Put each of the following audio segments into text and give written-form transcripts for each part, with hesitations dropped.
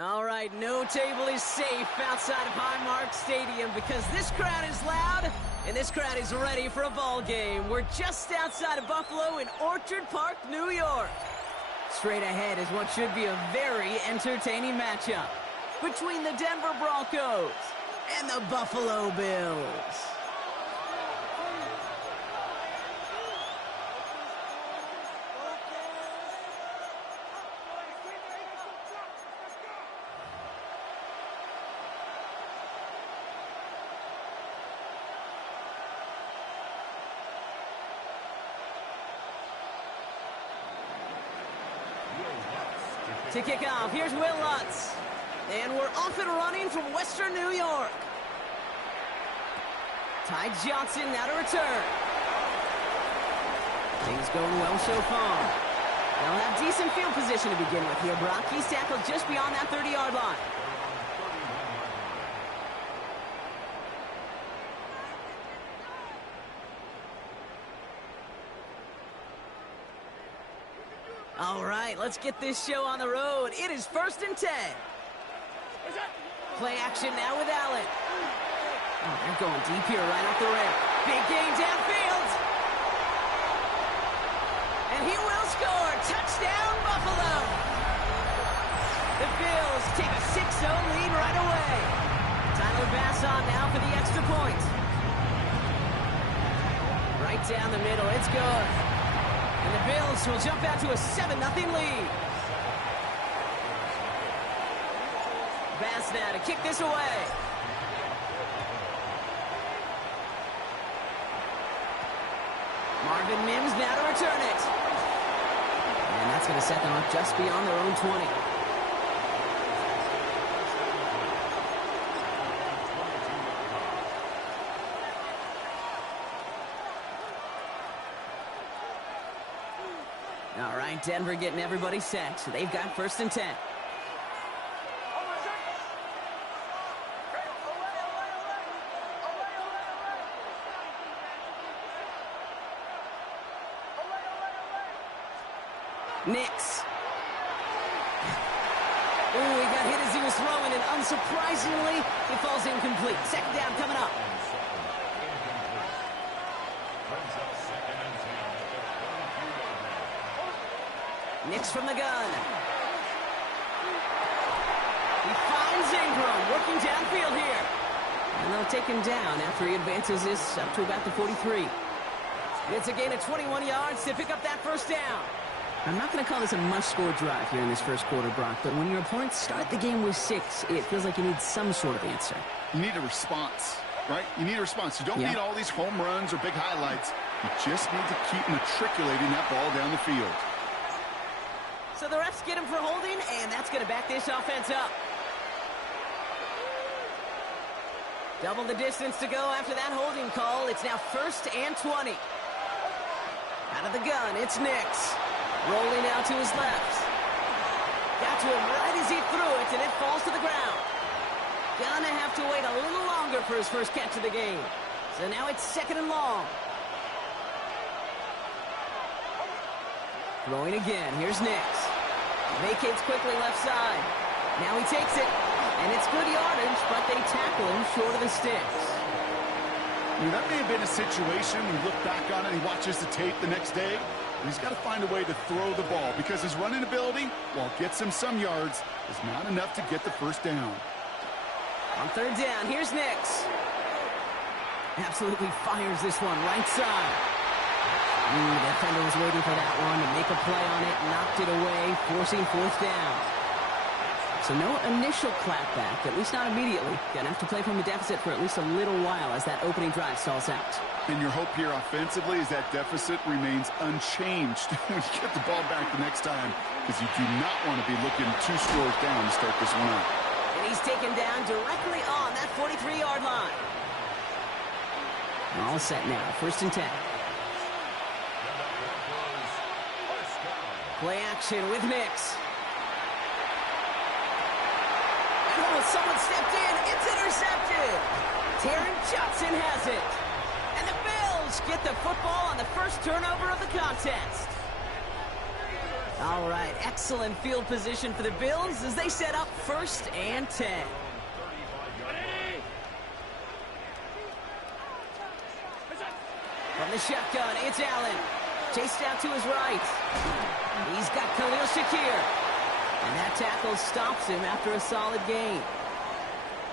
All right, no table is safe outside of Highmark Stadium because this crowd is loud and this crowd is ready for a ball game. We're just outside of Buffalo in Orchard Park, New York. Straight ahead is what should be a very entertaining matchup between the Denver Broncos and the Buffalo Bills. To kick off, here's Will Lutz. And we're off and running from Western New York. Ty Johnson now to return. Things going well so far. They'll have decent field position to begin with here, Brock. He's tackled just beyond that 30-yard line. All right, let's get this show on the road. It is 1st and 10. Play action now with Allen. Oh, they're going deep here right off the rim. Big gain downfield. And he will score. Touchdown, Buffalo. The Bills take a 6-0 lead right away. Tyler Bass on now for the extra point. Right down the middle. It's good. And the Bills will jump out to a 7-0 lead. Bass now to kick this away. Marvin Mims now to return it. And that's going to set them up just beyond their own 20. All right, Denver getting everybody set. So they've got 1st and 10. Nix. Ooh, he got hit as he was throwing, and unsurprisingly, it falls incomplete. 2nd down coming up. Nix from the gun. He finds Ingram, working downfield here. And they'll take him down after he advances this up to about the 43. It's a gain of 21 yards to pick up that 1st down. I'm not going to call this a must-score drive here in this first quarter, Brock, but when your opponents start the game with 6, it feels like you need some sort of answer. You need a response, right? You need a response. You don't need all these home runs or big highlights. You just need to keep matriculating that ball down the field. So the refs get him for holding, and that's going to back this offense up. Double the distance to go after that holding call. It's now 1st and 20. Out of the gun, it's Nix. Rolling out to his left. Got to him right as he threw it, and it falls to the ground. Gonna have to wait a little longer for his first catch of the game. So now it's 2nd and long. Throwing again. Here's Nix. Vacates quickly left side. Now he takes it, and it's good yardage, but they tackle him short of the sticks. That may have been a situation when you look back on it, he watches the tape the next day, and he's got to find a way to throw the ball because his running ability, while it gets him some yards, is not enough to get the 1st down. On 3rd down, here's Nix. Absolutely fires this one right side. The defender was waiting for that one to make a play on it, knocked it away, forcing 4th down. So no initial clapback, at least not immediately. Gonna have to play from a deficit for at least a little while as that opening drive stalls out. And your hope here offensively is that deficit remains unchanged when you get the ball back the next time, because you do not want to be looking 2 scores down to start this one out. And he's taken down directly on that 43-yard line. All set now, 1st and 10. Play action with Nix. Oh, someone stepped in. It's intercepted. Taron Johnson has it. And the Bills get the football on the first turnover of the contest. All right, excellent field position for the Bills as they set up 1st and 10. From the shotgun, it's Allen. Chased out to his right. He's got Khalil Shakir. And that tackle stops him after a solid gain.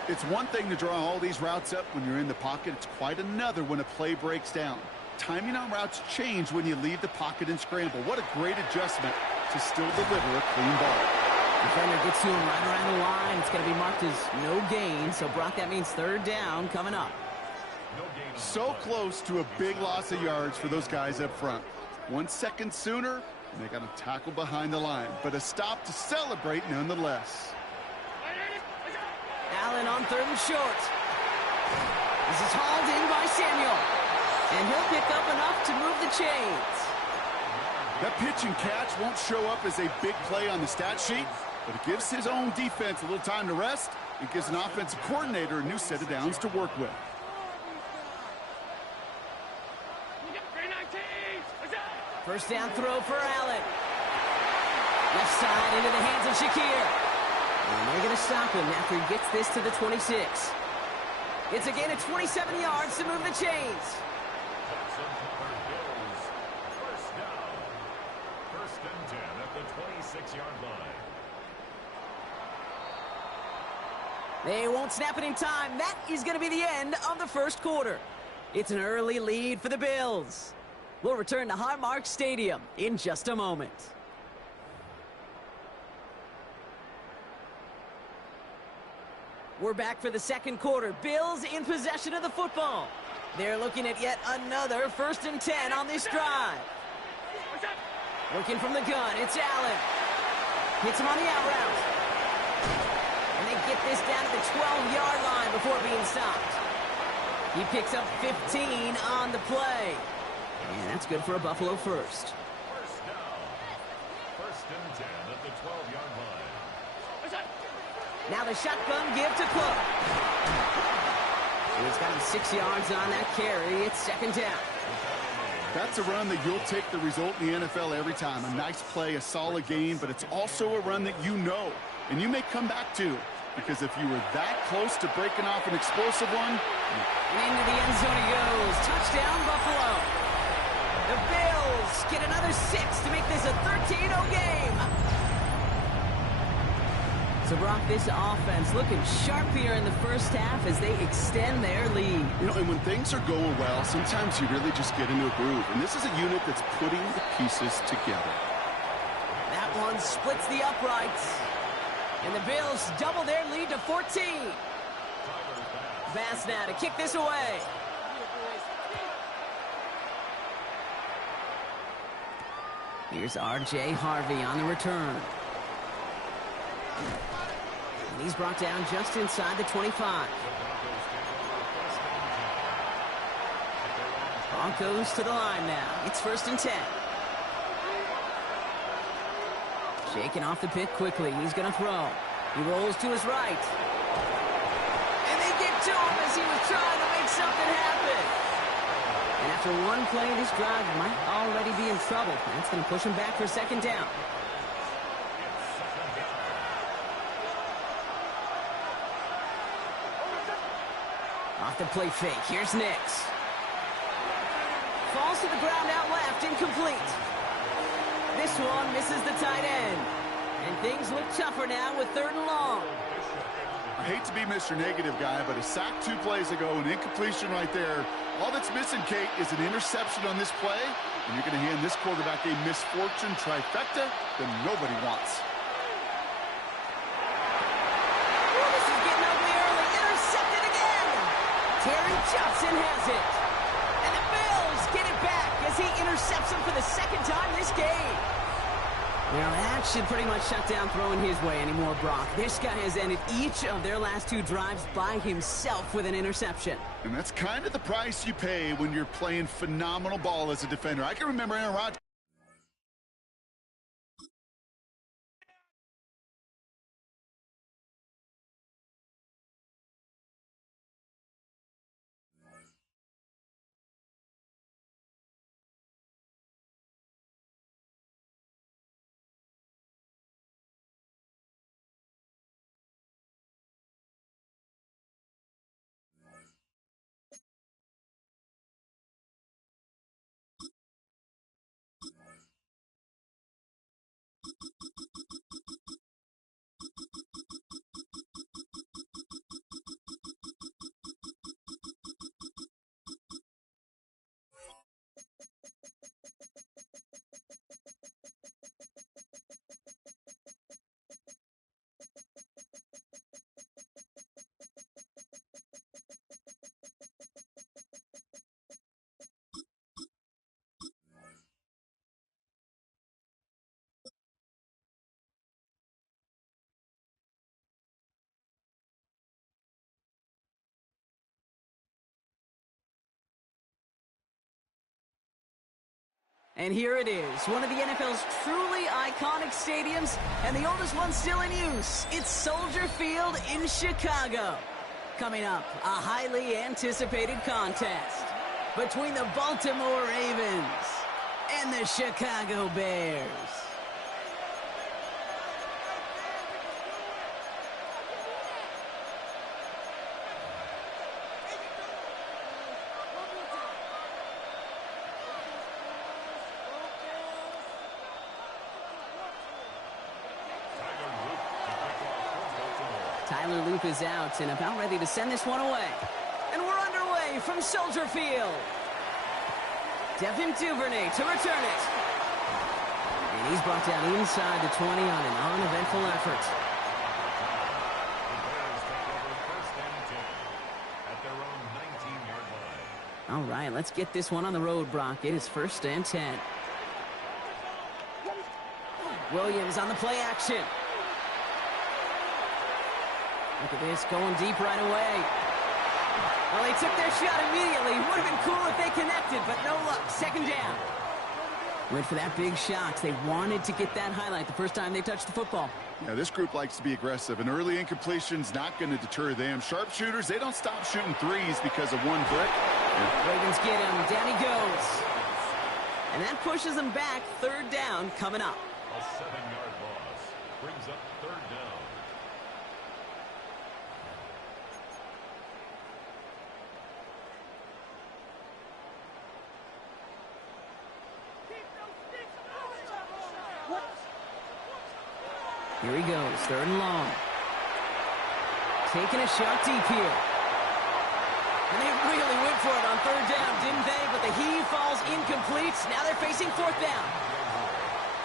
It's one thing to draw all these routes up when you're in the pocket. It's quite another when a play breaks down. Timing on routes change when you leave the pocket and scramble. What a great adjustment to still deliver a clean ball. Defender gets to him right around the line. It's going to be marked as no gain. So, Brock, that means 3rd down coming up. So close to a big loss of yards for those guys up front. 1 second sooner, and they got a tackle behind the line. But a stop to celebrate nonetheless. Allen on 3rd and short. This is hauled in by Samuel. And he'll pick up enough to move the chains. That pitch and catch won't show up as a big play on the stat sheet, but it gives his own defense a little time to rest. It gives an offensive coordinator a new set of downs to work with. First down throw for Allen. Left side into the hands of Shakir. And they're going to stop him after he gets this to the 26. It's again at 27 yards to move the chains. First and 10 at the 26-yard line. They won't snap it in time. That is going to be the end of the 1st quarter. It's an early lead for the Bills. We'll return to Highmark Stadium in just a moment. We're back for the 2nd quarter. Bills in possession of the football. They're looking at yet another 1st and 10 on this drive. Working from the gun, it's Allen. Hits him on the out route. And they get this down to the 12-yard line before being stopped. He picks up 15 on the play. And that's good for a Buffalo first. First down. 1st and 10 at the 12-yard line. Now the shotgun give to Cook. And he's got him 6 yards on that carry. It's 2nd down. That's a run that you'll take the result in the NFL every time. A nice play, a solid game, but it's also a run that you know, and you may come back to. Because if you were that close to breaking off an explosive one. And into the end zone he goes. Touchdown, Buffalo. The Bills get another 6 to make this a 13-0 game. So, Brock, this offense looking sharp here in the 1st half as they extend their lead. You know, and when things are going well, sometimes you really just get into a groove. And this is a unit that's putting the pieces together. That one splits the uprights. And the Bills double their lead to 14. Bass now to kick this away. Here's R.J. Harvey on the return. And he's brought down just inside the 25. Broncos to the line now. It's 1st and 10. Shaking off the pick quickly. He's going to throw. He rolls to his right. And they get to him as he was trying to make something happen. And after one play, this drive might already be in trouble. That's going to push him back for 2nd down. Off the play fake. Here's Nix. Falls to the ground out left. Incomplete. This one misses the tight end. And things look tougher now with 3rd and long. I hate to be Mr. Negative guy, but a sack 2 plays ago, an incompletion right there. All that's missing, Kate, is an interception on this play. And you're going to hand this quarterback a misfortune trifecta that nobody wants. Ooh, this is getting ugly early. Intercepted again. Terry Johnson has it. And the Bills get it back as he intercepts him for the 2nd time this game. Well, that should pretty much shut down throwing his way anymore, Brock. This guy has ended each of their last 2 drives by himself with an interception. And that's kind of the price you pay when you're playing phenomenal ball as a defender. I can remember Aaron Rodgers. And here it is, one of the NFL's truly iconic stadiums, and the oldest one still in use. It's Soldier Field in Chicago. Coming up, a highly anticipated contest between the Baltimore Ravens and the Chicago Bears. Tyler Loop is out and about ready to send this one away. And we're underway from Soldier Field. Devin Duvernay to return it. And he's brought down inside the 20 on an uneventful effort. All right, let's get this one on the road, Brock. It is 1st and 10. Williams on the play action. Look at this, going deep right away. Well, they took their shot immediately. Would have been cool if they connected, but no luck. 2nd down. Went for that big shot. They wanted to get that highlight the first time they touched the football. Yeah, this group likes to be aggressive, and early incompletion's not going to deter them. Sharpshooters, they don't stop shooting threes because of one brick. Yeah. Ravens get him. Down he goes. And that pushes them back. 3rd down coming up. A 7-yard loss brings up 3rd down. Here he goes, 3rd and long. Taking a shot deep here. And they really went for it on 3rd down, didn't they? But the heave falls incomplete. Now they're facing 4th down.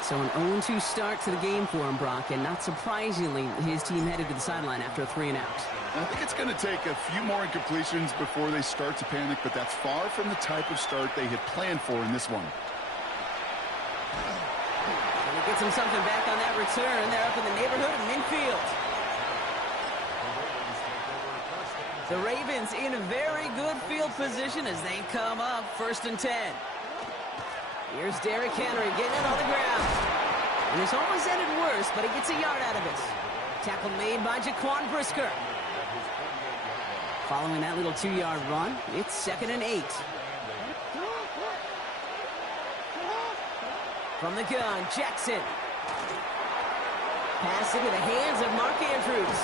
So an 0-2 start to the game for him, Brock, and not surprisingly, his team headed to the sideline after a 3-and-out. I think it's going to take a few more incompletions before they start to panic, but that's far from the type of start they had planned for in this one. And he gets him something back on that return. They're up in the neighborhood of midfield. The Ravens in a very good field position as they come up 1st and 10. Here's Derrick Henry getting it on the ground. And this almost ended worse, but he gets a yard out of it. Tackle made by Jaquan Brisker. Following that little 2-yard run, it's 2nd and 8. From the gun, Jackson. Pass into the hands of Mark Andrews.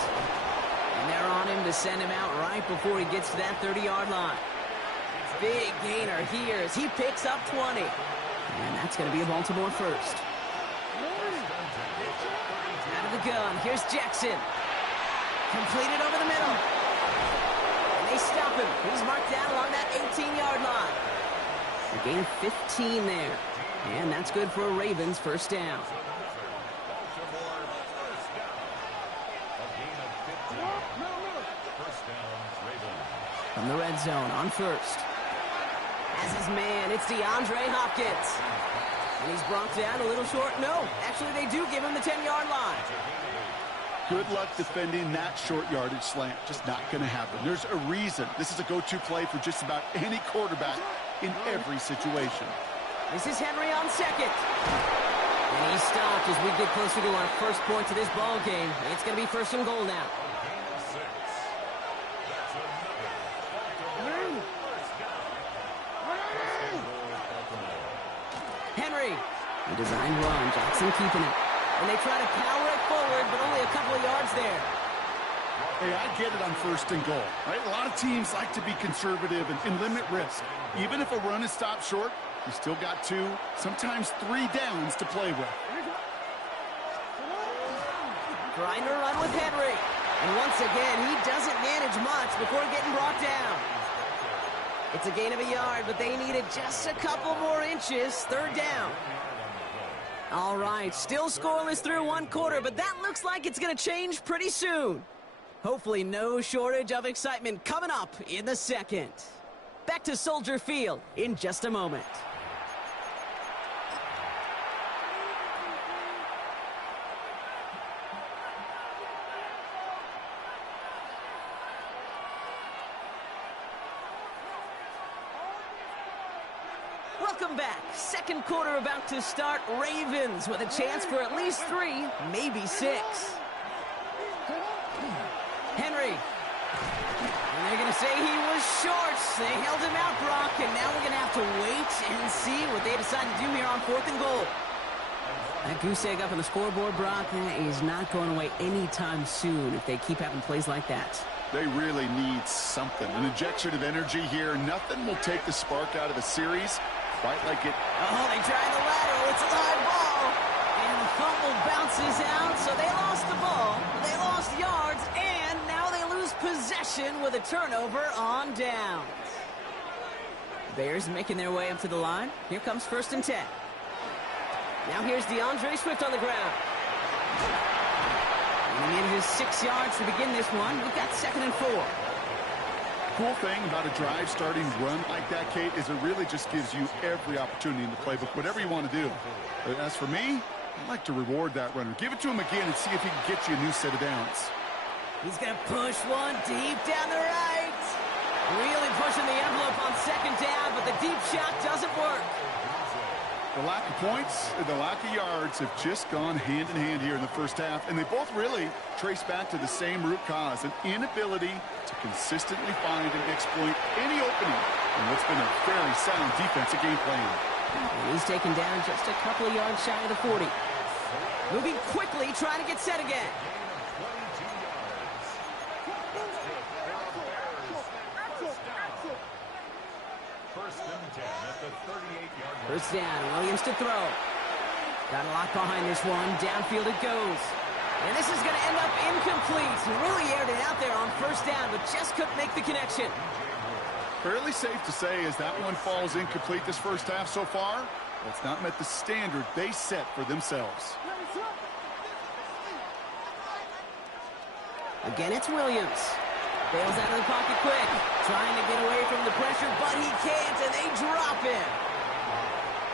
And they're on him to send him out right before he gets to that 30-yard line. Big gainer here as he picks up 20. And that's going to be a Baltimore 1st. Out of the gun, here's Jackson. Completed over the middle. And they stop him. He's marked down along that 18-yard line. A gain of 15 there. And that's good for a Ravens 1st down. From the red zone on 1st. As his man, it's DeAndre Hopkins. And he's brought down a little short. No, actually they do give him the 10-yard line. Good luck defending that short yardage slant. Just not going to happen. There's a reason. This is a go-to play for just about any quarterback in every situation. This is Henry on 2nd. And he's stopped as we get closer to our 1st point to this ball game. It's going to be 1st and goal now. Henry. The design run. Jackson keeping it. And they try to power it forward, but only a couple of yards there. Hey, I get it on 1st and goal, right? A lot of teams like to be conservative and limit risk. Even if a run is stopped short, you still got 2, sometimes 3 downs to play with. trying to run with Henry. And once again, he doesn't manage much before getting brought down. It's a gain of a yard, but they needed just a couple more inches. Third down. All right, still scoreless through one quarter, but that looks like it's going to change pretty soon. Hopefully no shortage of excitement coming up in the second. Back to Soldier Field in just a moment. Welcome back. Second quarter about to start. Ravens with a chance for at least 3, maybe 6. Henry. And they're going to say he was short. They held him out, Brock, and now we're going to have to wait and see what they decide to do here on 4th and goal. That goose egg up on the scoreboard, Brock, that is not going away anytime soon if they keep having plays like that. They really need something. An injection of energy here. Nothing will take the spark out of a series quite like it. Oh, they tried the lateral. It's a live ball. And the fumble bounces out, so they lost the ball. They lost yards, and now they lose possession with a turnover on downs. Bears making their way up to the line. Here comes 1st and 10. Now here's DeAndre Swift on the ground. And he manages 6 yards to begin this one. We've got 2nd and 4. Cool thing about a drive starting run like that, Kate, is it really just gives you every opportunity in the playbook, whatever you want to do. But as for me, I'd like to reward that runner. Give it to him again and see if he can get you a new set of downs. He's going to push one deep down the right. Really pushing the envelope on 2nd down, but the deep shot doesn't work. The lack of points and the lack of yards have just gone hand in hand here in the first half, and they both really trace back to the same root cause, an inability to consistently find and exploit any opening in what's been a very sound defensive game plan. And he's taken down just a couple of yards shy of the 40. Moving quickly, trying to get set again. First down, Williams to throw. Got a lot behind this one. Downfield it goes. And this is going to end up incomplete. He really aired it out there on 1st down, but just couldn't make the connection. Fairly safe to say as that one falls incomplete this first half so far, it's not met the standard they set for themselves. Again, it's Williams. Bails out of the pocket quick. Trying to get away from the pressure, but he can't, and they drop him.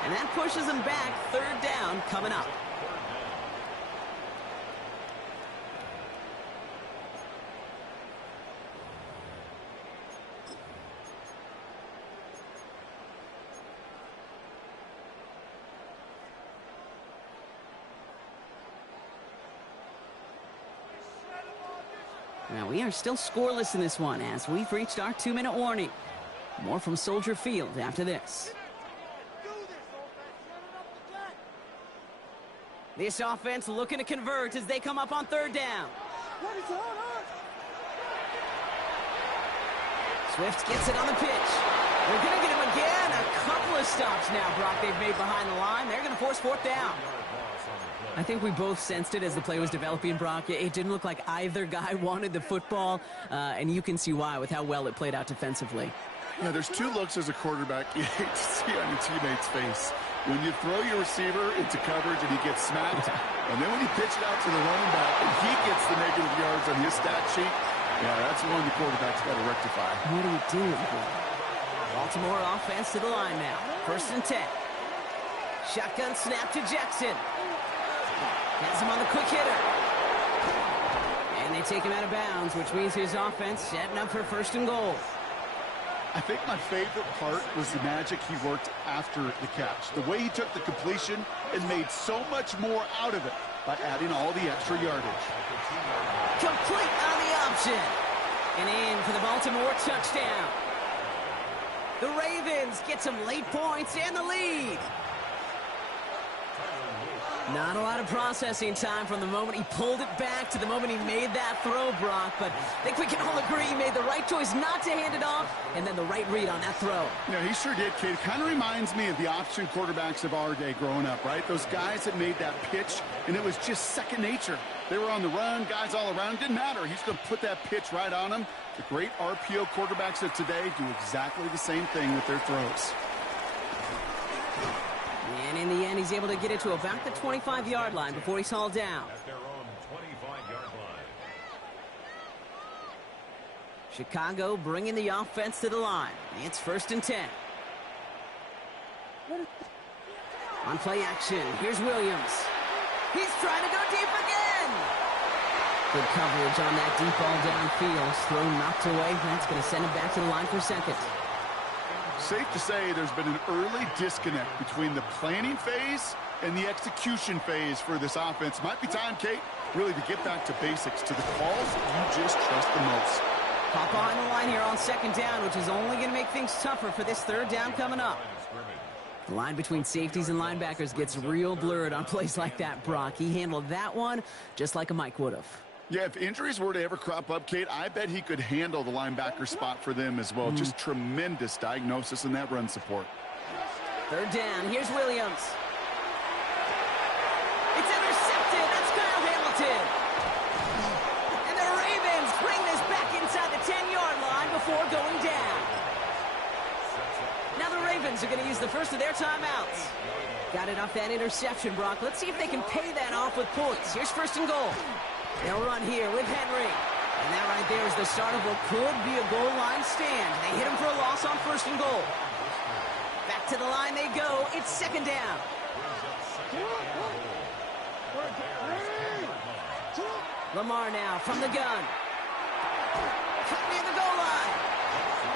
And that pushes them back. 3rd down coming up. Now, we are still scoreless in this one as we've reached our 2-minute warning. More from Soldier Field after this. This offense looking to convert as they come up on 3rd down. Swift gets it on the pitch. They're going to get him again. A couple of stops now, Brock, they've made behind the line. They're going to force 4th down. I think we both sensed it as the play was developing, Brock. It didn't look like either guy wanted the football, and you can see why with how well it played out defensively. Yeah, there's 2 looks as a quarterback you hate to see on your teammate's face. When you throw your receiver into coverage and he gets smacked, and then when you pitch it out to the running back and he gets the negative yards on his stat sheet, yeah, that's one the quarterback's got to rectify. What are you doing here? Baltimore offense to the line now. 1st and 10. Shotgun snap to Jackson. Has him on the quick hitter. And they take him out of bounds, which means his offense setting up for 1st and goal. I think my favorite part was the magic he worked after the catch. The way he took the completion and made so much more out of it by adding all the extra yardage. Complete on the option. And in for the Baltimore touchdown. The Ravens get some late points and the lead. Not a lot of processing time from the moment he pulled it back to the moment he made that throw, Brock. But I think we can all agree he made the right choice not to hand it off, and then the right read on that throw. Yeah, he sure did, kid. Kind of reminds me of the option quarterbacks of our day growing up, right? Those guys that made that pitch, and it was just second nature. They were on the run, guys all around. Didn't matter. He's going to put that pitch right on them. The great RPO quarterbacks of today do exactly the same thing with their throws. And in the end, he's able to get it to about the 25-yard line before he's hauled down. At their own 25-yard line. Chicago bringing the offense to the line. It's 1st and 10. On play action, here's Williams. He's trying to go deep again. Good coverage on that deep ball downfield. Throw knocked away. That's going to send him back to the line for second. Safe to say there's been an early disconnect between the planning phase and the execution phase for this offense. Might be time, Kate, really to get back to basics, to the calls you just trust the most. Hop behind the line here on 2nd down, which is only going to make things tougher for this 3rd down coming up. The line between safeties and linebackers gets real blurred on plays like that, Brock. He handled that one just like a Mike would have. Yeah, if injuries were to ever crop up, Kate, I bet he could handle the linebacker spot for them as well. Just tremendous diagnosis in that run support. 3rd down. Here's Williams. It's intercepted. That's Kyle Hamilton. And the Ravens bring this back inside the 10-yard line before going down. Now the Ravens are going to use the first of their timeouts. Got it off that interception, Brock. Let's see if they can pay that off with points. Here's 1st and goal. They'll run here with Henry. And that right there is the start of what could be a goal line stand. They hit him for a loss on 1st and goal. Back to the line they go. It's 2nd down. Lamar now from the gun. Cut near the goal line.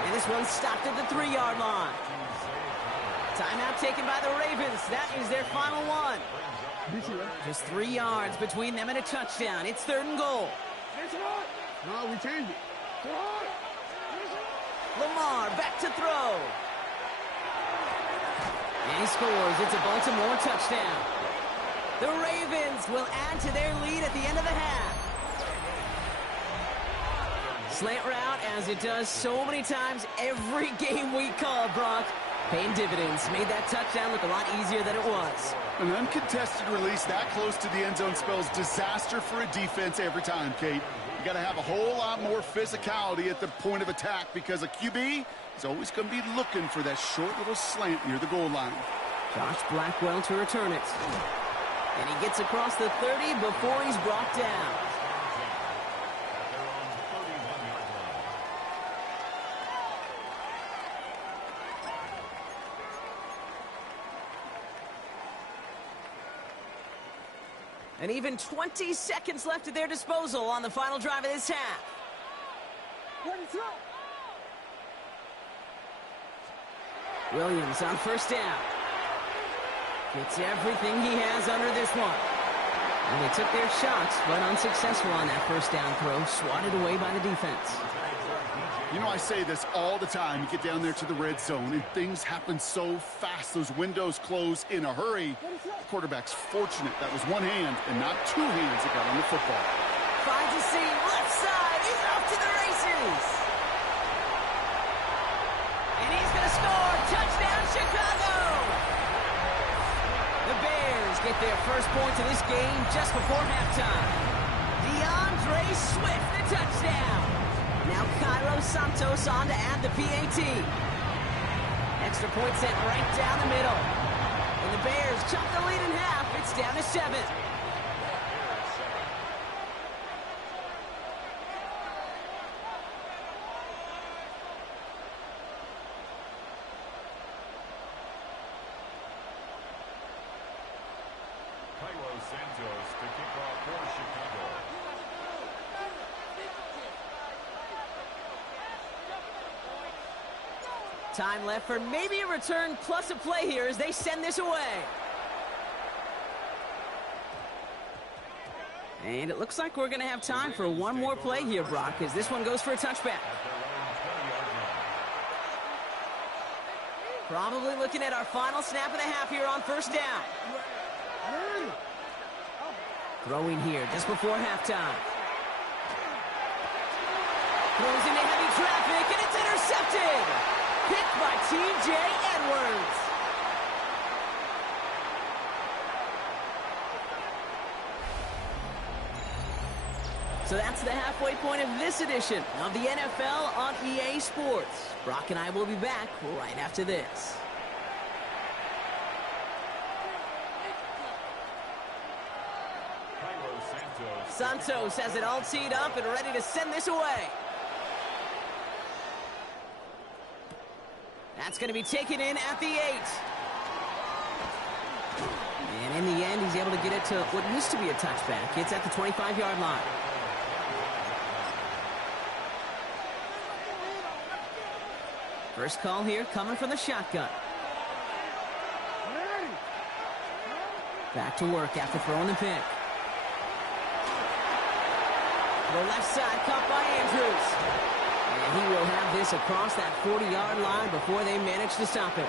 And this one stopped at the 3-yard line. Timeout taken by the Ravens. That is their final one. Just 3 yards between them and a touchdown. It's 3rd and goal. No, we changed it. Lamar back to throw. And he scores. It's a Baltimore touchdown. The Ravens will add to their lead at the end of the half. Slant route, as it does so many times every game we call, Brock. Paying dividends. Made that touchdown look a lot easier than it was. An uncontested release that close to the end zone spells disaster for a defense every time, Kate. You got to have a whole lot more physicality at the point of attack because a QB is always going to be looking for that short little slant near the goal line. Josh Blackwell to return it. And he gets across the 30 before he's brought down. And even 20 seconds left at their disposal on the final drive of this half. Williams on 1st down. Gets everything he has under this one. And they took their shots, but unsuccessful on that 1st down throw, swatted away by the defense. You know, I say this all the time. You get down there to the red zone, and things happen so fast. Those windows close in a hurry. The quarterback's fortunate that was one hand and not 2 hands that got on the football. Finds a seam, left side. He's off to the races. And he's going to score. Touchdown, Chicago. The Bears get their first points of this game just before halftime. DeAndre Swift, the touchdown. Now Cairo Santos on to add the PAT. Extra point sent right down the middle. And the Bears chop the lead in half. It's down to 7. Cairo Santos to kick off for Chicago. Time left for maybe a return plus a play here as they send this away. And it looks like we're going to have time for one more play here, Brock, as this one goes for a touchback. Probably looking at our final snap of the half here on 1st down. Throwing here just before halftime. Throws into heavy traffic, and it's intercepted. Picked by T.J. Edwards. So that's the halfway point of this edition of the NFL on EA Sports. Brock and I will be back right after this. Santos has it all teed up and ready to send this away. That's going to be taken in at the 8. And in the end, he's able to get it to what used to be a touchback. It's at the 25-yard line. First call here coming from the shotgun. Back to work after throwing the pick. The left side caught by Andrews. And he will have this across that 40-yard line before they manage to stop it.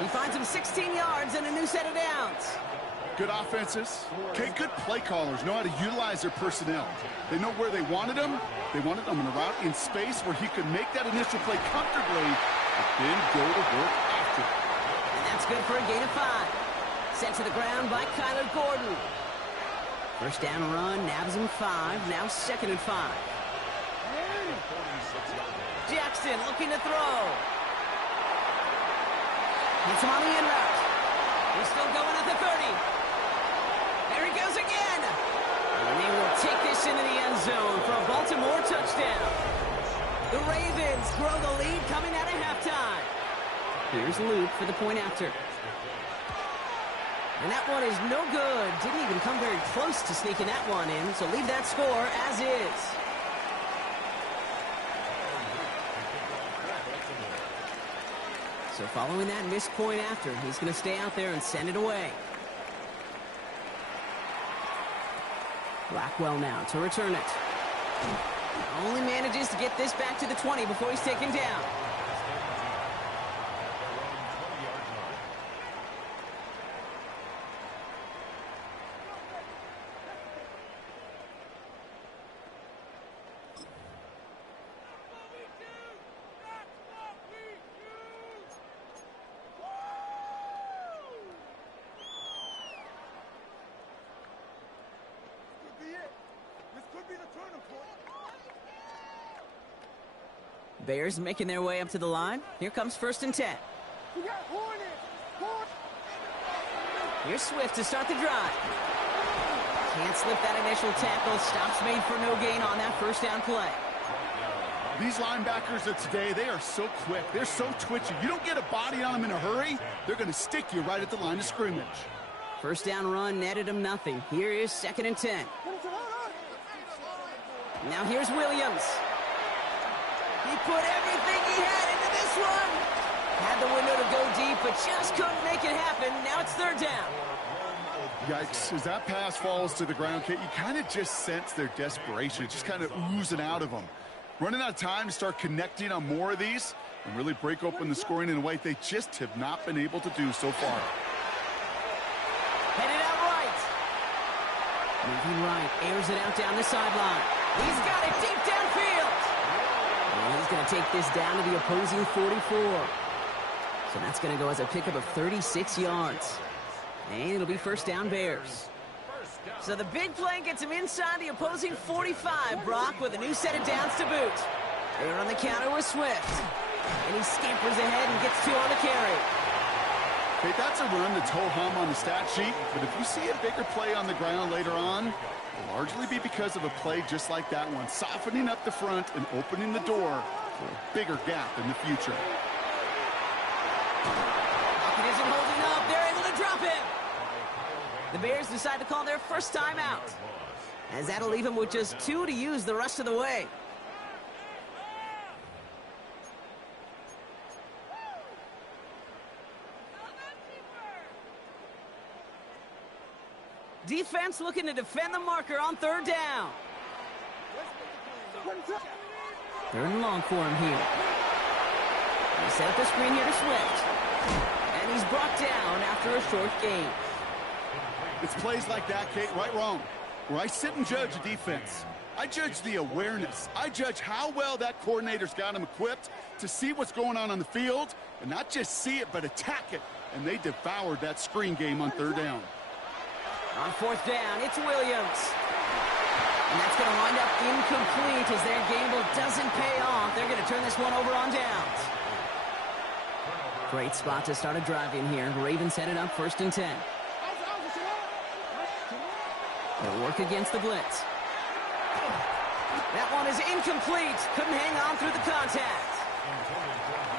He finds him 16 yards and a new set of downs. Good offenses. Okay, good play callers know how to utilize their personnel. They know where they wanted him. They wanted him in a route in space where he could make that initial play comfortably, but then go to work after. And that's good for a gain of 5. Sent to the ground by Kyler Gordon. First down run, nabs him 5. Now 2nd and 5. Jackson looking to throw. Hits him on the in route. He's still going at the 30. There he goes again. And they will take this into the end zone for a Baltimore touchdown. The Ravens grow the lead coming out of halftime. Here's Luke for the point after. And that one is no good. Didn't even come very close to sneaking that one in, so leave that score as is. So following that missed point after, he's going to stay out there and send it away. Blackwell now to return it. Only manages to get this back to the 20 before he's taken down. Bears making their way up to the line. Here comes 1st and 10. Here's Swift to start the drive. Can't slip that initial tackle. Stops made for no gain on that first down play. These linebackers of today, they are so quick. They're so twitchy. You don't get a body on them in a hurry, they're going to stick you right at the line of scrimmage. First down run netted him nothing. Here is 2nd and 10. Now here's Williams. He put everything he had into this one. Had the window to go deep, but just couldn't make it happen. Now it's 3rd down. Yikes. As that pass falls to the ground, Kate, you kind of just sense their desperation. It's just kind of oozing out of them. Running out of time to start connecting on more of these and really break open the scoring in a way they just have not been able to do so far. Headed out right. Moving right. Airs it out down the sideline. He's got it deep downfield. And he's going to take this down to the opposing 44. So that's going to go as a pickup of 36 yards. And it'll be first down Bears. So the big play gets him inside the opposing 45, Brock, with a new set of downs to boot. They're on the counter with Swift. And he scampers ahead and gets 2 on the carry. Okay, that's a run that's ho-hum on the stat sheet, but if you see a bigger play on the ground later on, it'll largely be because of a play just like that one, softening up the front and opening the door for a bigger gap in the future. Pocket isn't holding up. They're able to drop him. The Bears decide to call their first time out, as that'll leave him with just 2 to use the rest of the way. Defense looking to defend the marker on 3rd down. 3rd and long for him here. They set up the screen here to Swift. And he's brought down after a short gain. It's plays like that, Kate, right, wrong, where I sit and judge a defense. I judge the awareness. I judge how well that coordinator's got him equipped to see what's going on the field, and not just see it, but attack it. And they devoured that screen game on third down. On fourth down, it's Williams. And that's going to wind up incomplete as their gamble doesn't pay off. They're going to turn this one over on downs. Great spot to start a drive in here. Ravens headed up 1st and 10. They'll work against the blitz. That one is incomplete. Couldn't hang on through the contact.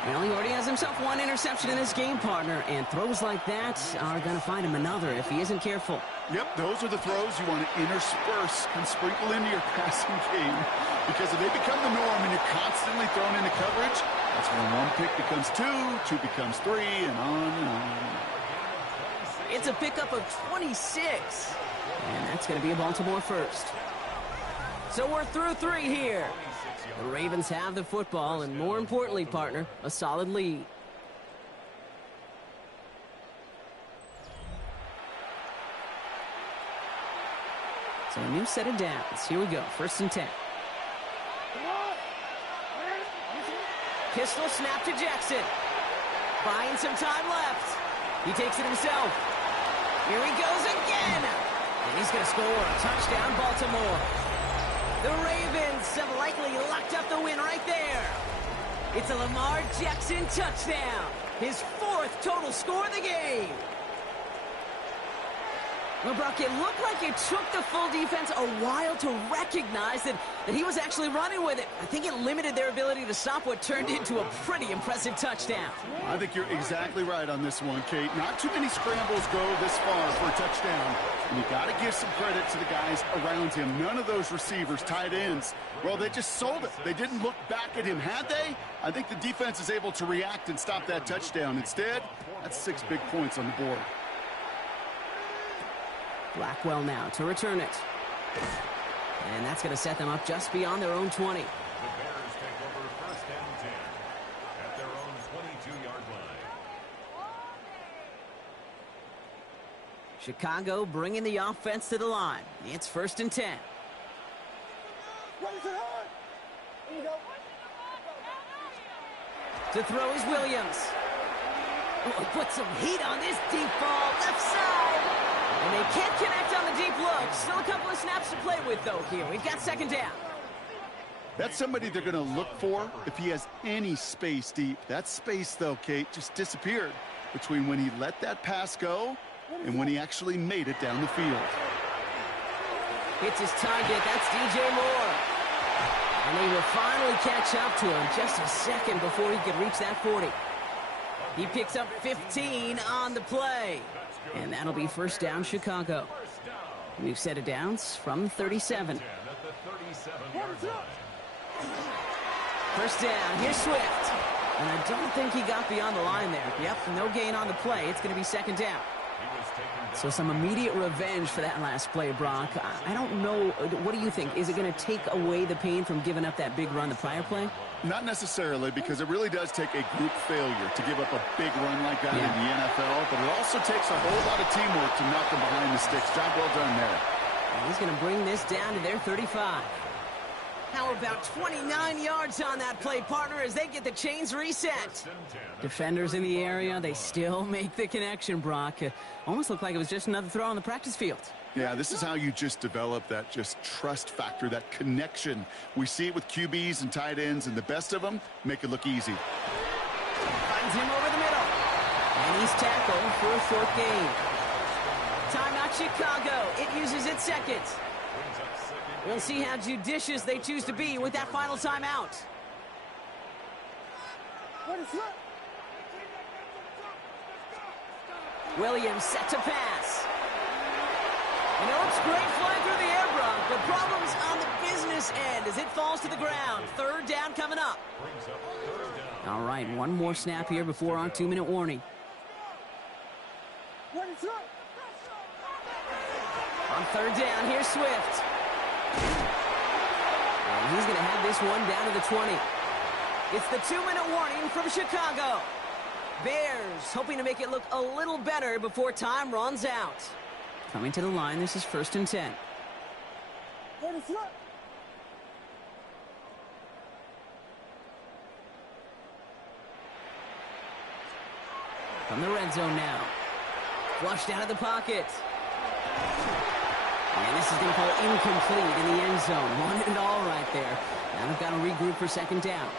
Well, he already has himself one interception in his game, partner, and throws like that are going to find him another if he isn't careful. Yep, those are the throws you want to intersperse and sprinkle into your passing game, because if they become the norm and you're constantly thrown into coverage, that's when one pick becomes two becomes three, and on and on. It's a pickup of 26, and that's going to be a Baltimore first. So we're through 3 here. The Ravens have the football, and more importantly, partner, a solid lead. So a new set of downs. Here we go, 1st and 10. Pistol snap to Jackson. Buying some time left. He takes it himself. Here he goes again. And he's going to score a touchdown, Baltimore. The Ravens have likely locked up the win right there. It's a Lamar Jackson touchdown. His 4th total score of the game. Well, Brock, it looked like it took the full defense a while to recognize that he was actually running with it. I think it limited their ability to stop what turned into a pretty impressive touchdown. I think you're exactly right on this one, Kate. Not too many scrambles go this far for a touchdown. And you got to give some credit to the guys around him. None of those receivers, tight ends, well, they just sold it. They didn't look back at him, had they? I think the defense is able to react and stop that touchdown. Instead, that's 6 big points on the board. Blackwell now to return it. And that's going to set them up just beyond their own 20. The Bears take over 1st and 10 at their own 22-yard line. Chicago bringing the offense to the line. It's 1st and 10. To throw is Williams. Oh, put some heat on this deep ball. Left side. And they can't connect on the deep look. Still a couple of snaps to play with, though, here. We've got 2nd down. That's somebody they're going to look for if he has any space deep. That space, though, Kate, just disappeared between when he let that pass go and when he actually made it down the field. It's his target. That's DJ Moore. And they will finally catch up to him just a second before he could reach that 40. He picks up 15 on the play. And that'll be 1st down, Chicago. New set of downs from 37. 1st down, here's Swift. And I don't think he got beyond the line there. Yep, no gain on the play. It's going to be 2nd down. So some immediate revenge for that last play, Brock. I don't know. What do you think? Is it going to take away the pain from giving up that big run the prior play? Not necessarily, because it really does take a group failure to give up a big run like that in the NFL, but it also takes a whole lot of teamwork to knock them behind the sticks. Job well done there. And he's going to bring this down to their 35. How about 29 yards on that play, partner, as they get the chains reset? Defenders in the area, they still make the connection, Brock. Almost looked like it was just another throw on the practice field. Yeah, this is how you just develop that just trust factor, that connection. We see it with QBs and tight ends, and the best of them make it look easy. Finds him over the middle. And he's tackled for a 4th gain. Timeout, Chicago. It uses its 2nd. We'll see how judicious they choose to be with that final timeout. Williams set to pass. And it looks great flying through the air, Brock, but problems on the business end as it falls to the ground. 3rd down coming up. All right, one more snap here before our 2-minute warning. On 3rd down, here's Swift. And he's going to have this one down to the 20. It's the 2-minute warning from Chicago. Bears hoping to make it look a little better before time runs out. Coming to the line, this is 1st and 10. From the red zone now. Flushed out of the pocket. And this is going to fall incomplete in the end zone. Wanted it all right there. Now they've got to regroup for 2nd down.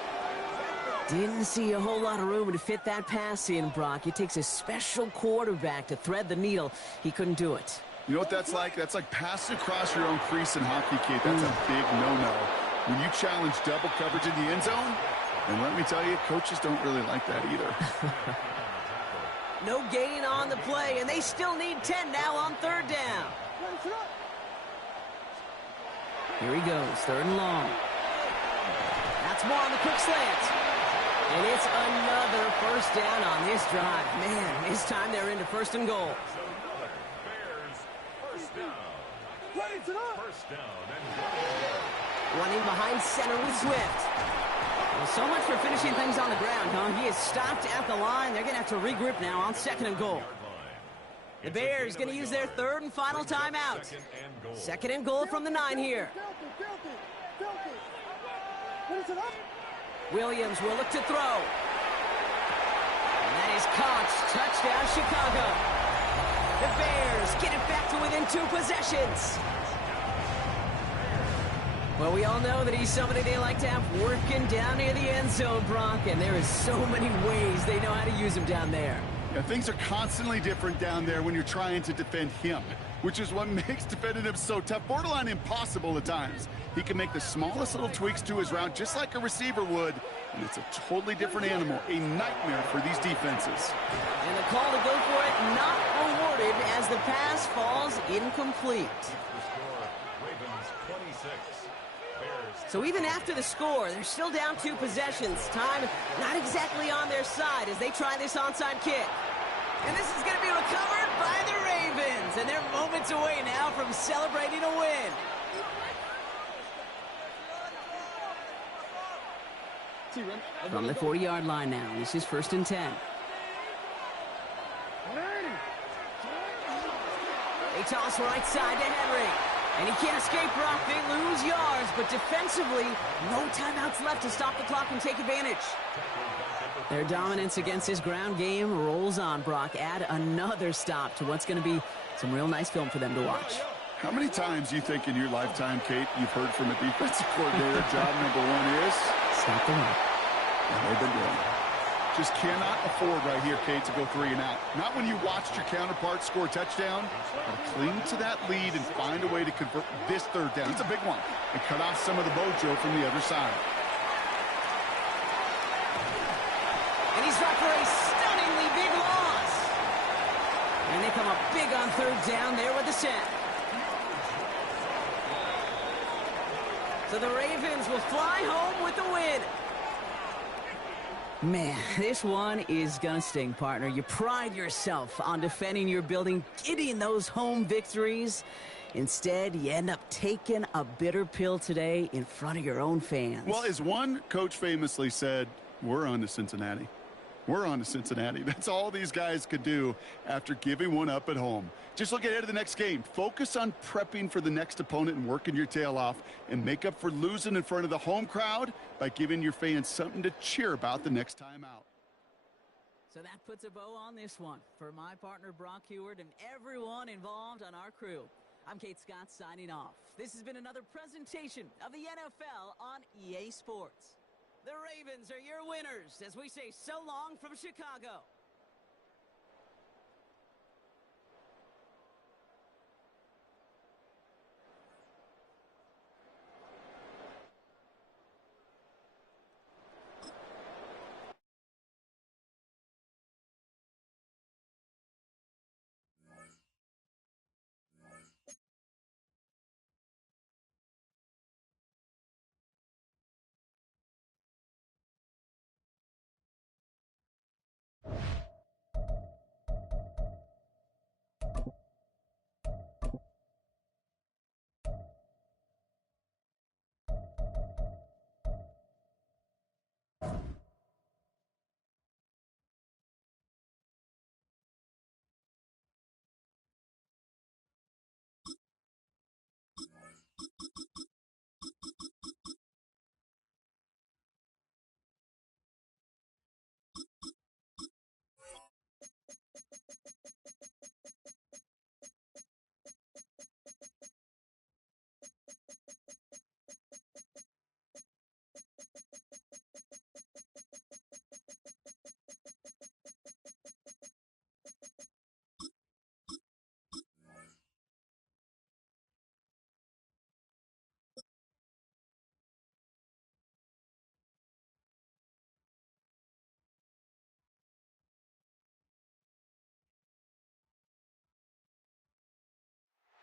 Didn't see a whole lot of room to fit that pass in, Brock. It takes a special quarterback to thread the needle. He couldn't do it. You know what that's like? That's like passing across your own crease in hockey, Kate. That's a big no-no. When you challenge double coverage in the end zone, and let me tell you, coaches don't really like that either. No gain on the play, and they still need 10 now on 3rd down. Here he goes, 3rd and long. That's more on the quick slant. And it's another 1st down on this drive. Man, this time they're into 1st and goal. First down and Running behind center with Swift. Well, so much for finishing things on the ground, huh? He is stopped at the line. They're going to have to regroup now on 2nd and goal. The Bears going to use their 3rd and final timeout. 2nd and goal from the 9 here. Williams will look to throw. And that is caught. Touchdown, Chicago. The Bears get it back to within 2 possessions. Well, we all know that he's somebody they like to have working down near the end zone, Brock, and there is so many ways they know how to use him down there. Yeah, things are constantly different down there when you're trying to defend him, which is what makes defending him so tough, borderline impossible at times. He can make the smallest little tweaks to his route just like a receiver would, and it's a totally different animal, a nightmare for these defenses. And the call to go for it not rewarded as the pass falls incomplete. So even after the score, they're still down 2 possessions. Time not exactly on their side as they try this onside kick. And this is going to be recovered by the Ravens. And they're moments away now from celebrating a win. From the 40-yard line now, this is 1st and 10. They toss right side to Henry. And he can't escape, Brock. They lose yards, but defensively, no timeouts left to stop the clock and take advantage. Their dominance against this ground game rolls on, Brock. Add another stop to what's going to be some real nice film for them to watch. How many times do you think in your lifetime, Kate, you've heard from a defensive coordinator, job number 1 is? Stop the run. And they've been doing it. Just cannot afford right here, Kate, to go 3 and out. Not when you watched your counterpart score a touchdown. But cling to that lead and find a way to convert this 3rd down. It's a big one. And cut off some of the mojo from the other side. And he's back for a stunningly big loss. And they come up big on 3rd down there with the sack. So the Ravens will fly home with the win. Man, this one is gonna sting, partner. You pride yourself on defending your building, getting those home victories. Instead, you end up taking a bitter pill today in front of your own fans. Well, as one coach famously said, we're on to Cincinnati. We're on to Cincinnati. That's all these guys could do after giving one up at home. Just look ahead to the next game. Focus on prepping for the next opponent and working your tail off, and make up for losing in front of the home crowd by giving your fans something to cheer about the next time out. So that puts a bow on this one. For my partner, Brock Heward, and everyone involved on our crew, I'm Kate Scott signing off. This has been another presentation of the NFL on EA Sports. The Ravens are your winners as we say so long from Chicago.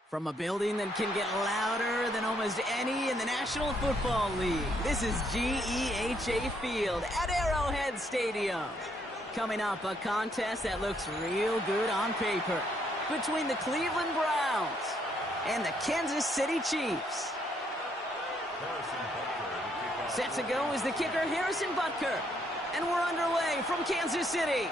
From a building that can get louder than almost any in the National Football League, this is GEHA Field at Arrowhead Stadium. Coming up, a contest that looks real good on paper between the Cleveland Browns and the Kansas City Chiefs. Set to go is the kicker, Harrison Butker. And we're underway from Kansas City.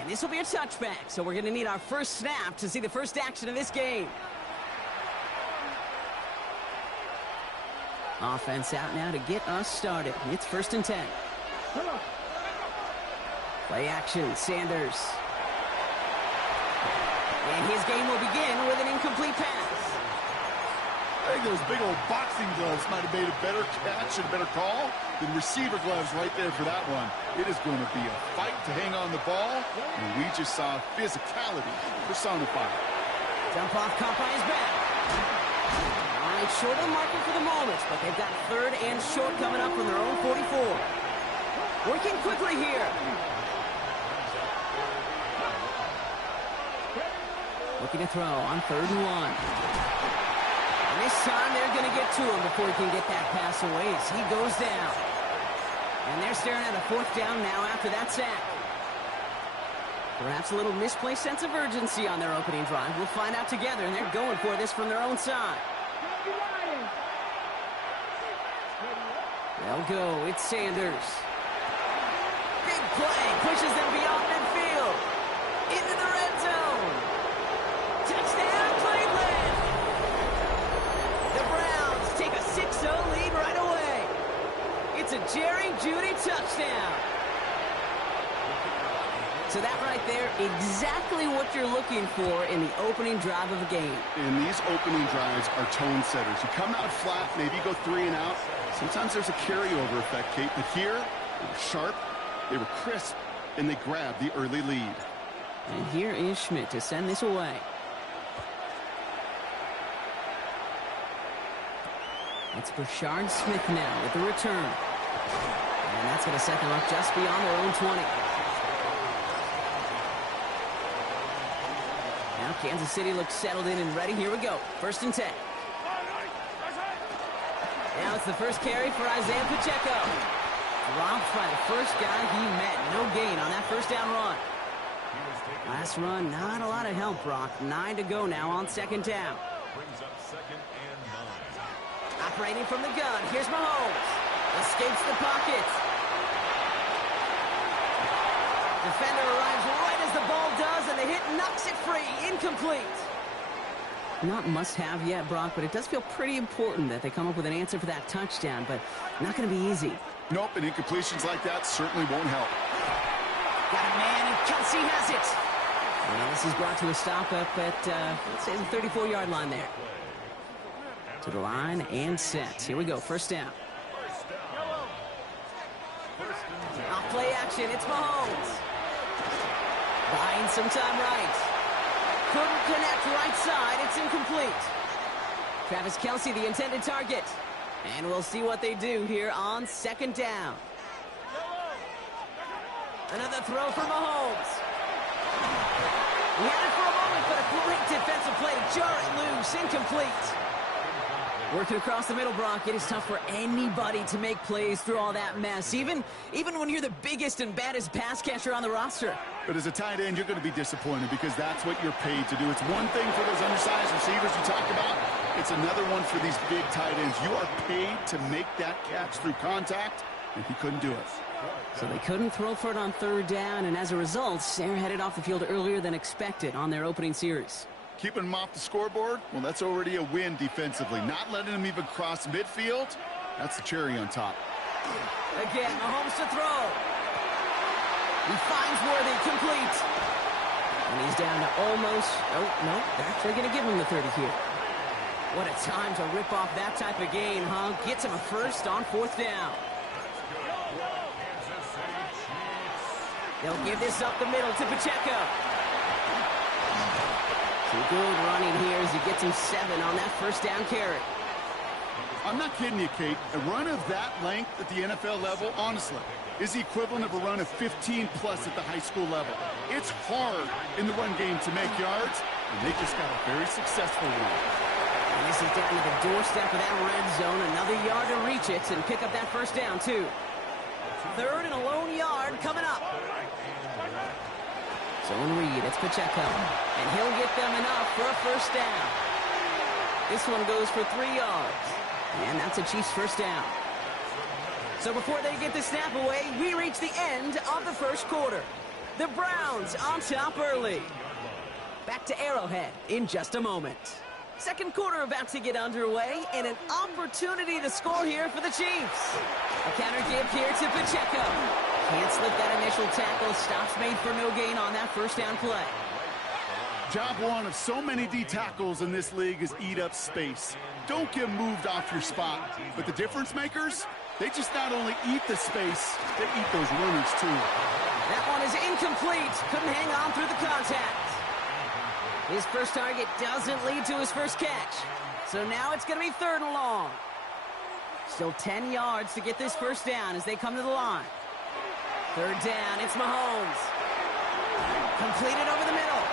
And this will be a touchback, so we're going to need our first snap to see the first action of this game. Offense out now to get us started. It's 1st and 10. Play action, Sanders. And his game will begin with an incomplete pass. I think those big old boxing gloves might have made a better catch and a better call than receiver gloves right there for that one. It is going to be a fight to hang on the ball, and we just saw physicality personified. Dump off, caught by his back. All right, short of the marker for the moment, but they've got 3rd and short coming up from their own 44. Working quickly here. Looking to throw on 3rd and 1. And this time they're going to get to him before he can get that pass away as he goes down. And they're staring at a 4th down now after that sack. Perhaps a little misplaced sense of urgency on their opening drive. We'll find out together, and they're going for this from their own side. They'll go. It's Sanders. Big play. Pushes them beyond midfield. Into the red zone. Touchdown, Cleveland. The Browns take a 6-0 lead right away. It's a Jerry Jeudy touchdown. So that right there, exactly what you're looking for in the opening drive of a game. And these opening drives are tone setters. You come out flat, maybe you go 3 and out. Sometimes there's a carryover effect, Kate. But here, they were sharp, they were crisp, and they grabbed the early lead. And here is Schmidt to send this away. It's Brashard Smith now with the return. And that's going to set them up just beyond their own 20. Now Kansas City looks settled in and ready. Here we go. 1st and 10. Now it's the first carry for Isaiah Pacheco. Dropped by the first guy he met. No gain on that 1st down run. Last run, not a lot of help, Brock. 9 to go now on 2nd down. Brings up 2nd and 9. Operating from the gun. Here's Mahomes. Escapes the pocket. Defender arrives right as the ball does, and the hit knocks it free. Incomplete. Not must-have yet, Brock, but it does feel pretty important that they come up with an answer for that touchdown, but not going to be easy. Nope, and incompletions like that certainly won't help. Got a man, and Kelsey has it. And this is brought to a stop up at, let's say, the 34-yard line there. To the line and set. Here we go, 1st down. Off play action, it's Mahomes. Buying some time right. Couldn't connect right side, it's incomplete. Travis Kelsey, the intended target. And we'll see what they do here on 2nd down. Another throw for Mahomes. He had it for a moment, but a great defensive play to jar it loose. Incomplete. Working across the middle, Brock, it is tough for anybody to make plays through all that mess, even when you're the biggest and baddest pass catcher on the roster. But as a tight end, you're going to be disappointed because that's what you're paid to do. It's one thing for those undersized receivers you talk about. It's another one for these big tight ends. You are paid to make that catch through contact, and he couldn't do it. So they couldn't throw for it on 3rd down, and as a result, they're headed off the field earlier than expected on their opening series. Keeping them off the scoreboard, well, that's already a win defensively. Not letting them even cross midfield, that's the cherry on top. Again, Mahomes to throw. He finds Worthy, complete. And he's down to almost, oh, no, they're actually going to give him the 30 here. What a time to rip off that type of gain, huh? Gets him a 1st on 4th down. They'll give this up the middle to Pacheco. Good running here as he gets him 7 on that 1st down carry. I'm not kidding you, Kate. A run of that length at the NFL level, honestly, is the equivalent of a run of 15-plus at the high school level. It's hard in the run game to make yards, and they just got a very successful one. And this is down to the doorstep of that red zone. Another yard to reach it and pick up that first down, too. Third and a lone yard coming up. Zone read, it's Pacheco. And he'll get them enough for a first down. This one goes for 3 yards. And that's a Chiefs first down. So before they get the snap away, we reach the end of the first quarter. The Browns on top early. Back to Arrowhead in just a moment. Second quarter about to get underway, and an opportunity to score here for the Chiefs. A counter give here to Pacheco. Can't slip that initial tackle. Stops made for no gain on that first down play. Job one of so many D tackles in this league is eat up space. Don't get moved off your spot. But the difference makers, they just not only eat the space, they eat those runners too. That one is incomplete. Couldn't hang on through the contact. His first target doesn't lead to his first catch. So now it's going to be third and long. Still 10 yards to get this first down as they come to the line. Third down, it's Mahomes. Completed over the middle.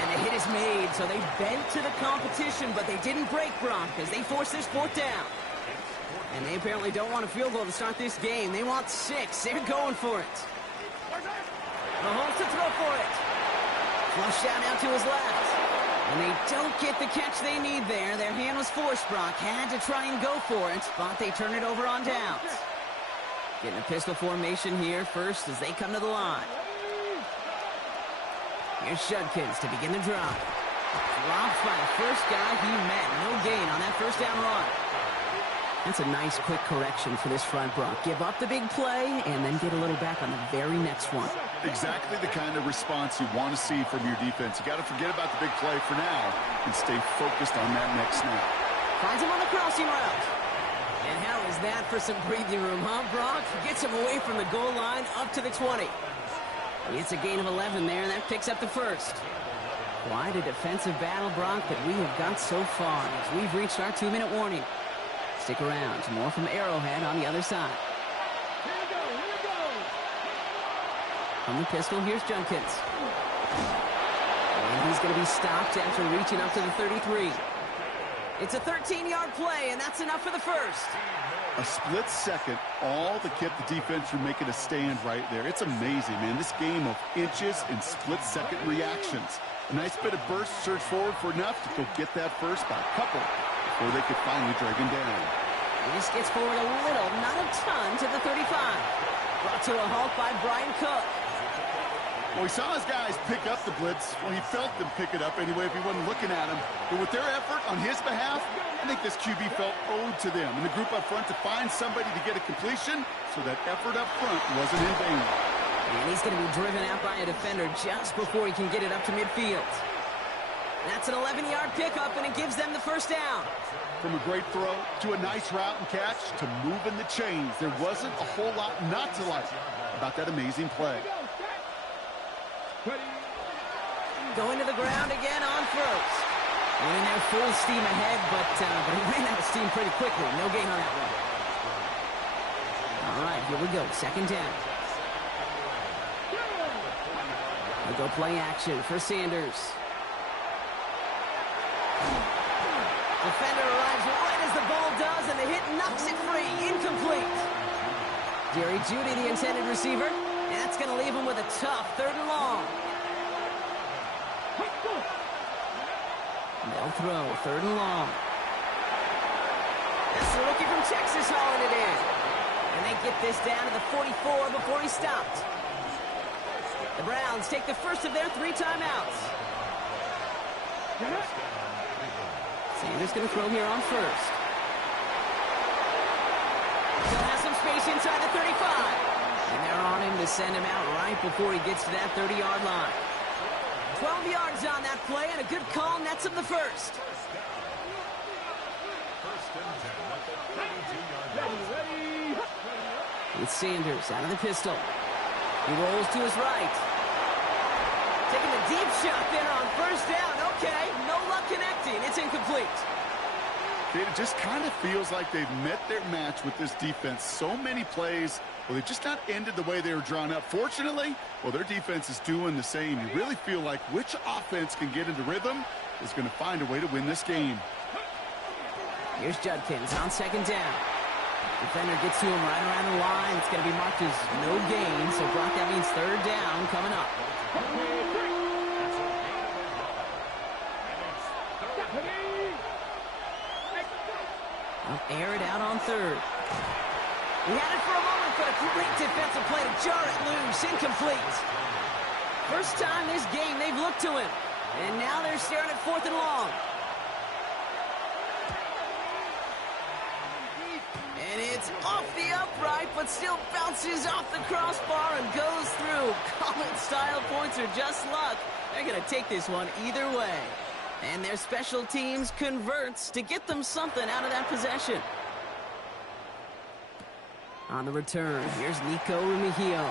And the hit is made, so they bent to the competition, but they didn't break Gronk as they force this fourth down. And they apparently don't want a field goal to start this game. They want 6. They're going for it. Mahomes to throw for it. Flush down out to his left. And they don't get the catch they need there. Their hand was forced, Brock. Had to try and go for it, but they turn it over on downs. Getting a pistol formation here first as they come to the line. Here's Judkins to begin the drive. Dropped by the first guy he met. No gain on that first down run. That's a nice quick correction for this front, Brock. Give up the big play and then get a little back on the very next one. Exactly the kind of response you want to see from your defense. You got to forget about the big play for now and stay focused on that next snap. Finds him on the crossing route. And how is that for some breathing room, huh, Brock? Gets him away from the goal line up to the 20. It's a gain of 11 there, and that picks up the first. Quite a defensive battle, Brock, that we have got so far as we've reached our 2-minute warning. Stick around. More from Arrowhead on the other side. Here we go. From the pistol, here's Judkins. And he's going to be stopped after reaching up to the 33. It's a 13-yard play, and that's enough for the first. A split second, all that kept the defense from making a stand right there. It's amazing, man. This game of inches and split-second reactions. A nice bit of burst, surge forward for enough to go get that first by a couple before they could finally drag him down. This gets forward a little, not a ton, to the 35. Brought to a halt by Brian Cook. Well, he saw his guys pick up the blitz. Well, he felt them pick it up anyway if he wasn't looking at him. But with their effort on his behalf, I think this QB felt owed to them and the group up front to find somebody to get a completion, so that effort up front wasn't in vain. And he's going to be driven out by a defender just before he can get it up to midfield. That's an 11-yard pickup, and it gives them the first down. From a great throw to a nice route and catch to moving the chains, there wasn't a whole lot not to like about that amazing play. Going to the ground again on first. Went in there full steam ahead, but he ran out of steam pretty quickly. No gain on that one. All right, here we go. Second down. We'll go play action for Sanders. Defender arrives right as the ball does, and the hit knocks it free. Incomplete. Jerry Jeudy, the intended receiver. And that's going to leave him with a tough third and long. They'll throw third and long. That's the rookie from Texas hauling it in. And they get this down to the 44 before he stopped. The Browns take the first of their 3 timeouts. Sanders going to throw here on first. Still has some space inside the 35. And they're on him to send him out right before he gets to that 30-yard line. 12 yards on that play, and a good call nets him the first. It's Sanders out of the pistol. He rolls to his right. Taking a deep shot there on first down. Okay, no luck connecting. It's incomplete. It just kind of feels like they've met their match with this defense. So many plays, well, they just not ended the way they were drawn up. Fortunately, well, their defense is doing the same. You really feel like which offense can get into rhythm is going to find a way to win this game. Here's Judkins on second down. Defender gets to him right around the line. It's going to be marked as no gain, so Brock, that means third down coming up. Air it out on third. He had it for a moment, but a great defensive play to jar it loose. Incomplete. First time this game they've looked to him. And now they're staring at 4th and long. And it's off the upright, but still bounces off the crossbar and goes through. College-style points are just luck. They're going to take this one either way. And their special teams converts to get them something out of that possession. On the return, here's Nico Remigio.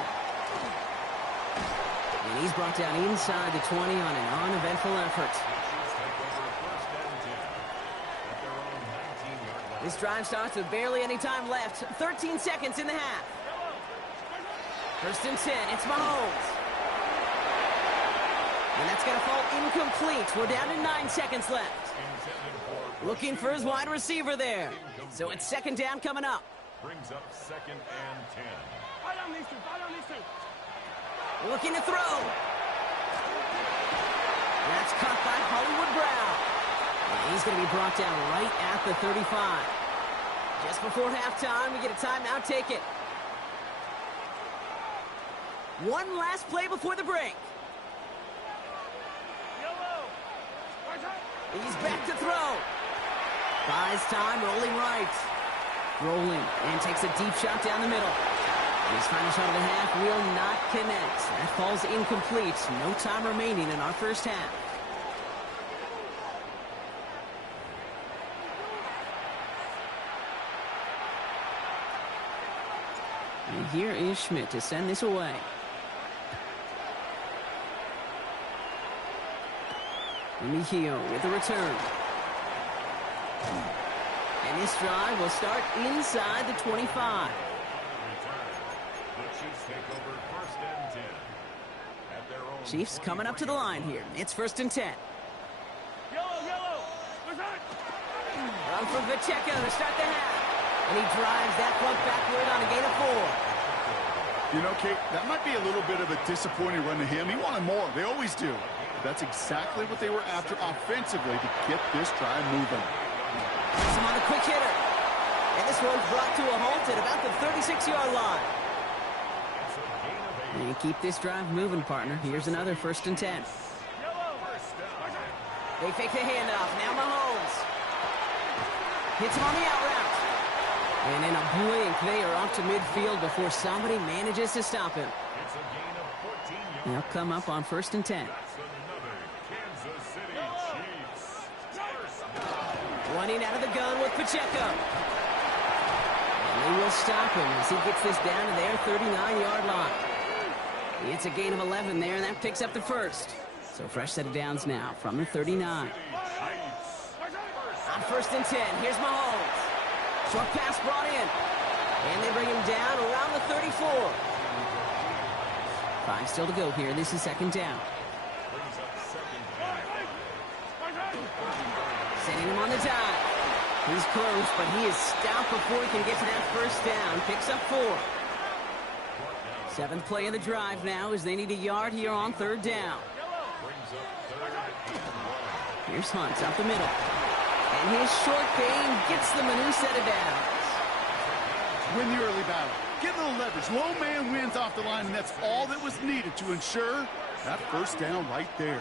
And he's brought down inside the 20 on an uneventful effort. This drive starts with barely any time left. 13 seconds in the half. 1st and 10, it's Mahomes. And that's going to fall incomplete. We're down to 9 seconds left. Looking for his wide receiver there. So it's 2nd down coming up. Brings up 2nd and 10. Looking to throw. That's caught by Hollywood Brown. And he's going to be brought down right at the 35. Just before halftime, we get a timeout. Take it. One last play before the break. He's back to throw. Buys time, rolling right. Rolling, and takes a deep shot down the middle. His final shot of the half will not connect. That falls incomplete. No time remaining in our first half. And here is Schmidt to send this away. Remigio with the return. And this drive will start inside the 25. Chiefs coming up to the line here. It's 1st and 10. Run from Pacheco to start the half. And he drives that puck backward on a gain of 4. You know, Kate, that might be a little bit of a disappointing run to him. He wanted more. They always do. That's exactly what they were after offensively to get this drive moving. He's him on a quick hitter. And this one's brought to a halt at about the 36-yard line. And you keep this drive moving, partner. Here's another 1st and 10. They fake the handoff. Now Mahomes. Hits him on the out route. And in a blink, they are off to midfield before somebody manages to stop him. They'll come up on 1st and 10. Running out of the gun with Pacheco. And they will stop him as he gets this down to their 39-yard line. It's a gain of 11 there, and that picks up the first. So fresh set of downs now from the 39. On 1st and 10, here's Mahomes. Short pass brought in. And they bring him down around the 34. 5 still to go here. This is 2nd down. Setting him on the dive. He's close, but he is stopped before he can get to that 1st down. Picks up 4. 7th play of the drive now as they need a yard here on 3rd down. Here's Hunt up the middle. And his short game gets them a new set of downs. Win the early battle. Get a little leverage. Low man wins off the line, and that's all that was needed to ensure that 1st down right there.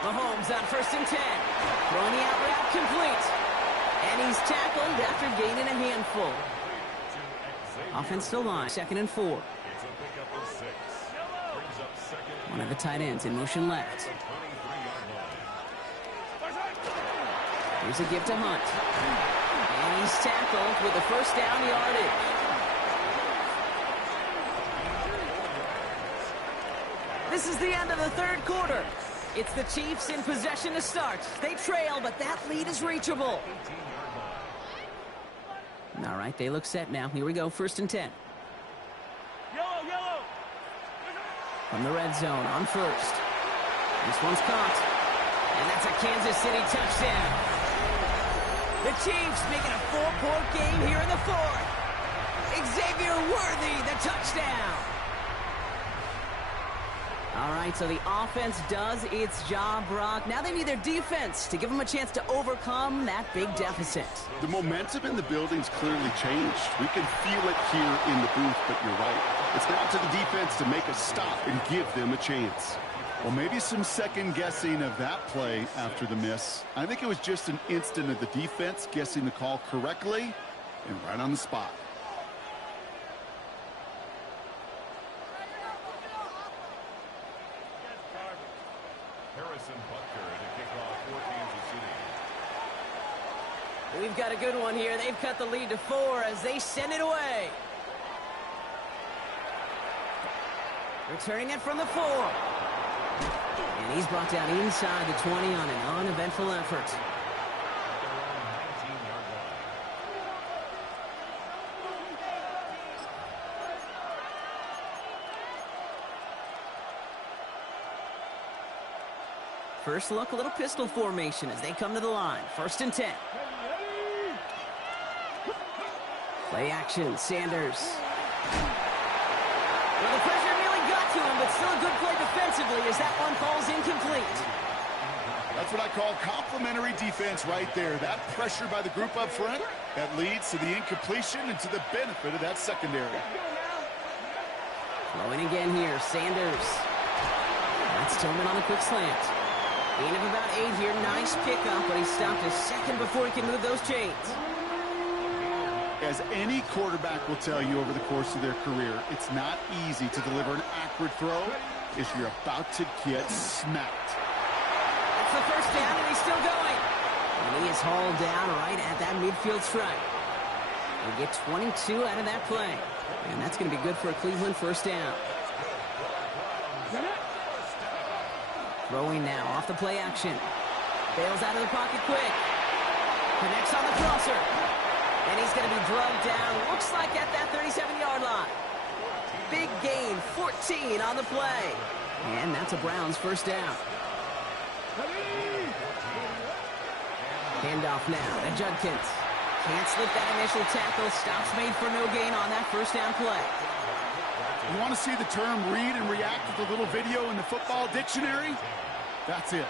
Mahomes on 1st and 10. Throwing the out route complete. And he's tackled after gaining a handful. Offensive line, 2nd and 4. One of the tight ends in motion left. Here's a give to Hunt. And he's tackled with the 1st down yardage. This is the end of the 3rd quarter. It's the Chiefs in possession to start. They trail, but that lead is reachable. All right, they look set now. Here we go, 1st and 10. Yellow. From the red zone on 1st. This one's caught. And that's a Kansas City touchdown. The Chiefs making a 4-point game here in the 4th. Xavier Worthy, the touchdown. All right, so the offense does its job, Brock. Now they need their defense to give them a chance to overcome that big deficit. The momentum in the building's clearly changed. We can feel it here in the booth, but you're right. It's now to the defense to make a stop and give them a chance. Well, maybe some second guessing of that play after the miss. I think it was just an instant of the defense guessing the call correctly and right on the spot. We've got a good one here. They've cut the lead to 4 as they send it away. Returning it from the 4. And he's brought down inside the 20 on an uneventful effort. First look, a little pistol formation as they come to the line. 1st and 10. Play action, Sanders. Well, the pressure nearly got to him, but still a good play defensively as that one falls incomplete. That's what I call complimentary defense right there. That pressure by the group up front, that leads to the incompletion and to the benefit of that secondary. Throwing again here, Sanders. That's Tillman on the quick slant. Gain of about 8 here. Nice pickup, but he stopped a second before he can move those chains. As any quarterback will tell you over the course of their career, it's not easy to deliver an accurate throw if you're about to get smacked. That's the 1st down, and he's still going. And he is hauled down right at that midfield stripe. They get 22 out of that play. And that's going to be good for a Cleveland 1st down. Throwing now off the play action. Bails out of the pocket quick. Connects on the crosser. And he's going to be drugged down, looks like at that 37-yard line. Big gain, 14 on the play. And that's a Browns 1st down. Handoff now to Judkins. Can't slip that initial tackle. Stops made for no gain on that 1st down play. You want to see the term read and react with a little video in the football dictionary? That's it.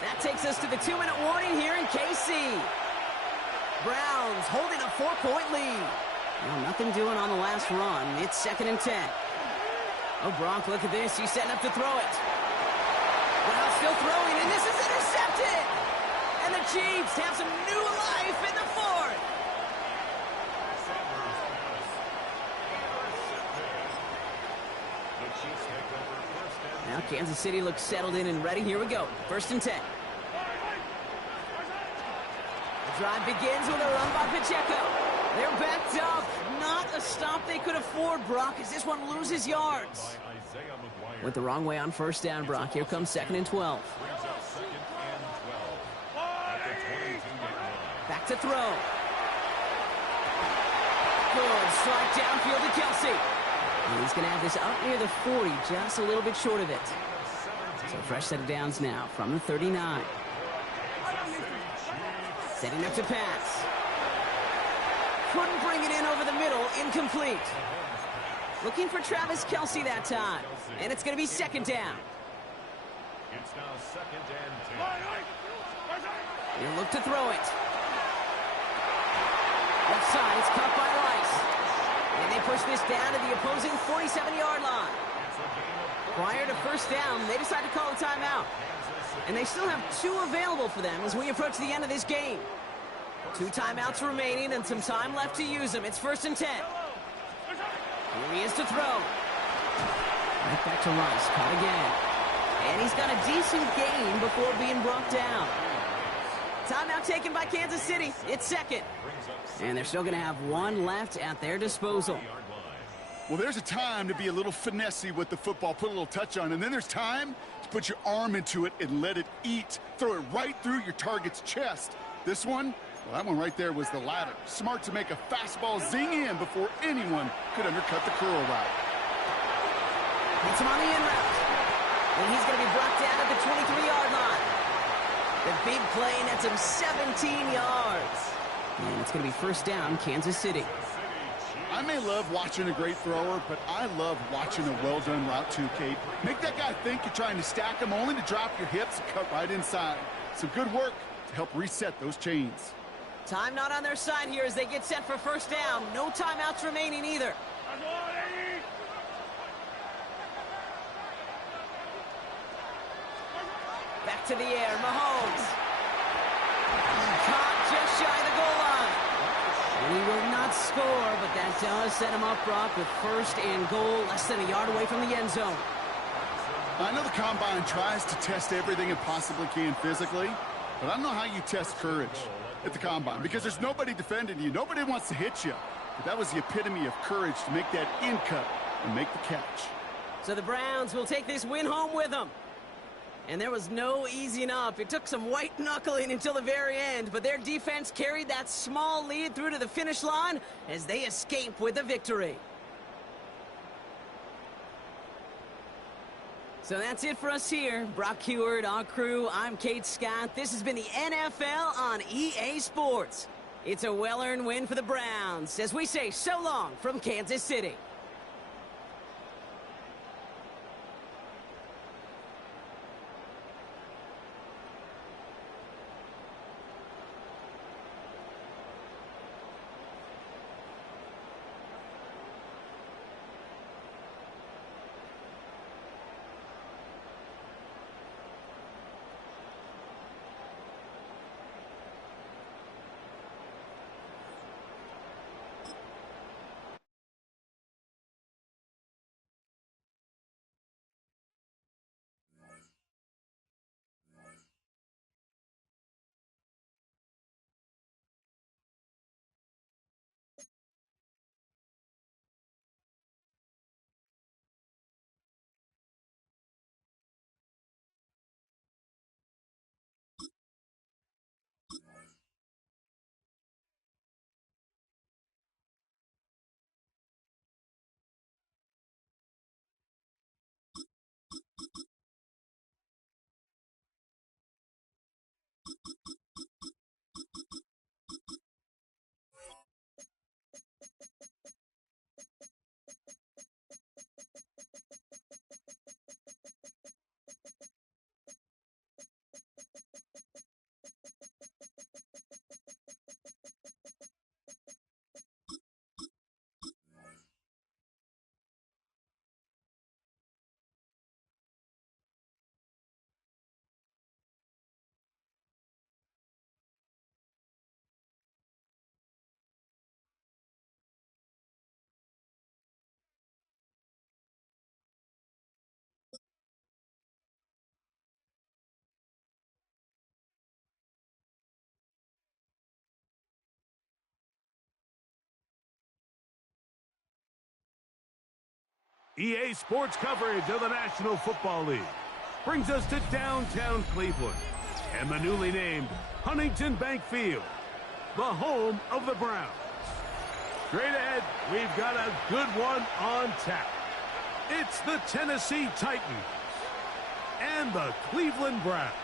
That takes us to the 2-minute warning here in KC. Browns holding a 4-point lead. Well, nothing doing on the last run. It's 2nd and 10. Oh, Brock, look at this. He's setting up to throw it. Browns still throwing, and this is intercepted. And the Chiefs have some new life in the 4th. Now Kansas City looks settled in and ready. Here we go. 1st and 10. The drive begins with a run by Pacheco. They're backed up. Not a stop they could afford, Brock, as this one loses yards. Went the wrong way on 1st down, Brock. Here comes 2nd and 12. Back to throw. Good strike downfield to Kelsey. And he's going to have this up near the 40, just a little bit short of it. So fresh set of downs now from the 39. Setting up to pass. Couldn't bring it in over the middle, incomplete. Looking for Travis Kelsey that time. And it's going to be 2nd down. It's now 2nd and 10. He'll look to throw it. Left side, it's caught by Rice. And they push this down to the opposing 47-yard line. Prior to 1st down, they decide to call a timeout. And they still have 2 available for them as we approach the end of this game. 2 timeouts remaining and some time left to use them. It's 1st and 10. Here he is to throw. Right back to Rice, caught again. And he's got a decent gain before being brought down. Timeout taken by Kansas City. It's 2nd. And they're still going to have 1 left at their disposal. Well, there's a time to be a little finessey with the football, put a little touch on, and then there's time to put your arm into it and let it eat. Throw it right through your target's chest. This one, well, that one right there was the latter. Smart to make a fastball zing in before anyone could undercut the curl route. Hits him on the in route. And he's going to be brought down at the 23-yard line. The big play nets him 17 yards. And it's going to be first down, Kansas City. I may love watching a great thrower, but I love watching a well-done route too, Kate. Make that guy think you're trying to stack him only to drop your hips and cut right inside. Some good work to help reset those chains. Time not on their side here as they get set for first down. No timeouts remaining either. Back to the air, Mahomes. Caught just shy of the goal line. And he will not score, but that does set him up, Brock, with first and goal, less than a yard away from the end zone. I know the Combine tries to test everything it possibly can physically, but I don't know how you test courage at the Combine, because there's nobody defending you. Nobody wants to hit you. But that was the epitome of courage to make that in cut and make the catch. So the Browns will take this win home with them. And there was no easing up. It took some white knuckling until the very end, but their defense carried that small lead through to the finish line as they escape with the victory. So that's it for us here. Brock Heward, our crew, I'm Kate Scott. This has been the NFL on EA Sports. It's a well-earned win for the Browns as we say so long from Kansas City. EA Sports coverage of the National Football League brings us to downtown Cleveland and the newly named Huntington Bank Field, the home of the Browns. Straight ahead, we've got a good one on tap. It's the Tennessee Titans and the Cleveland Browns.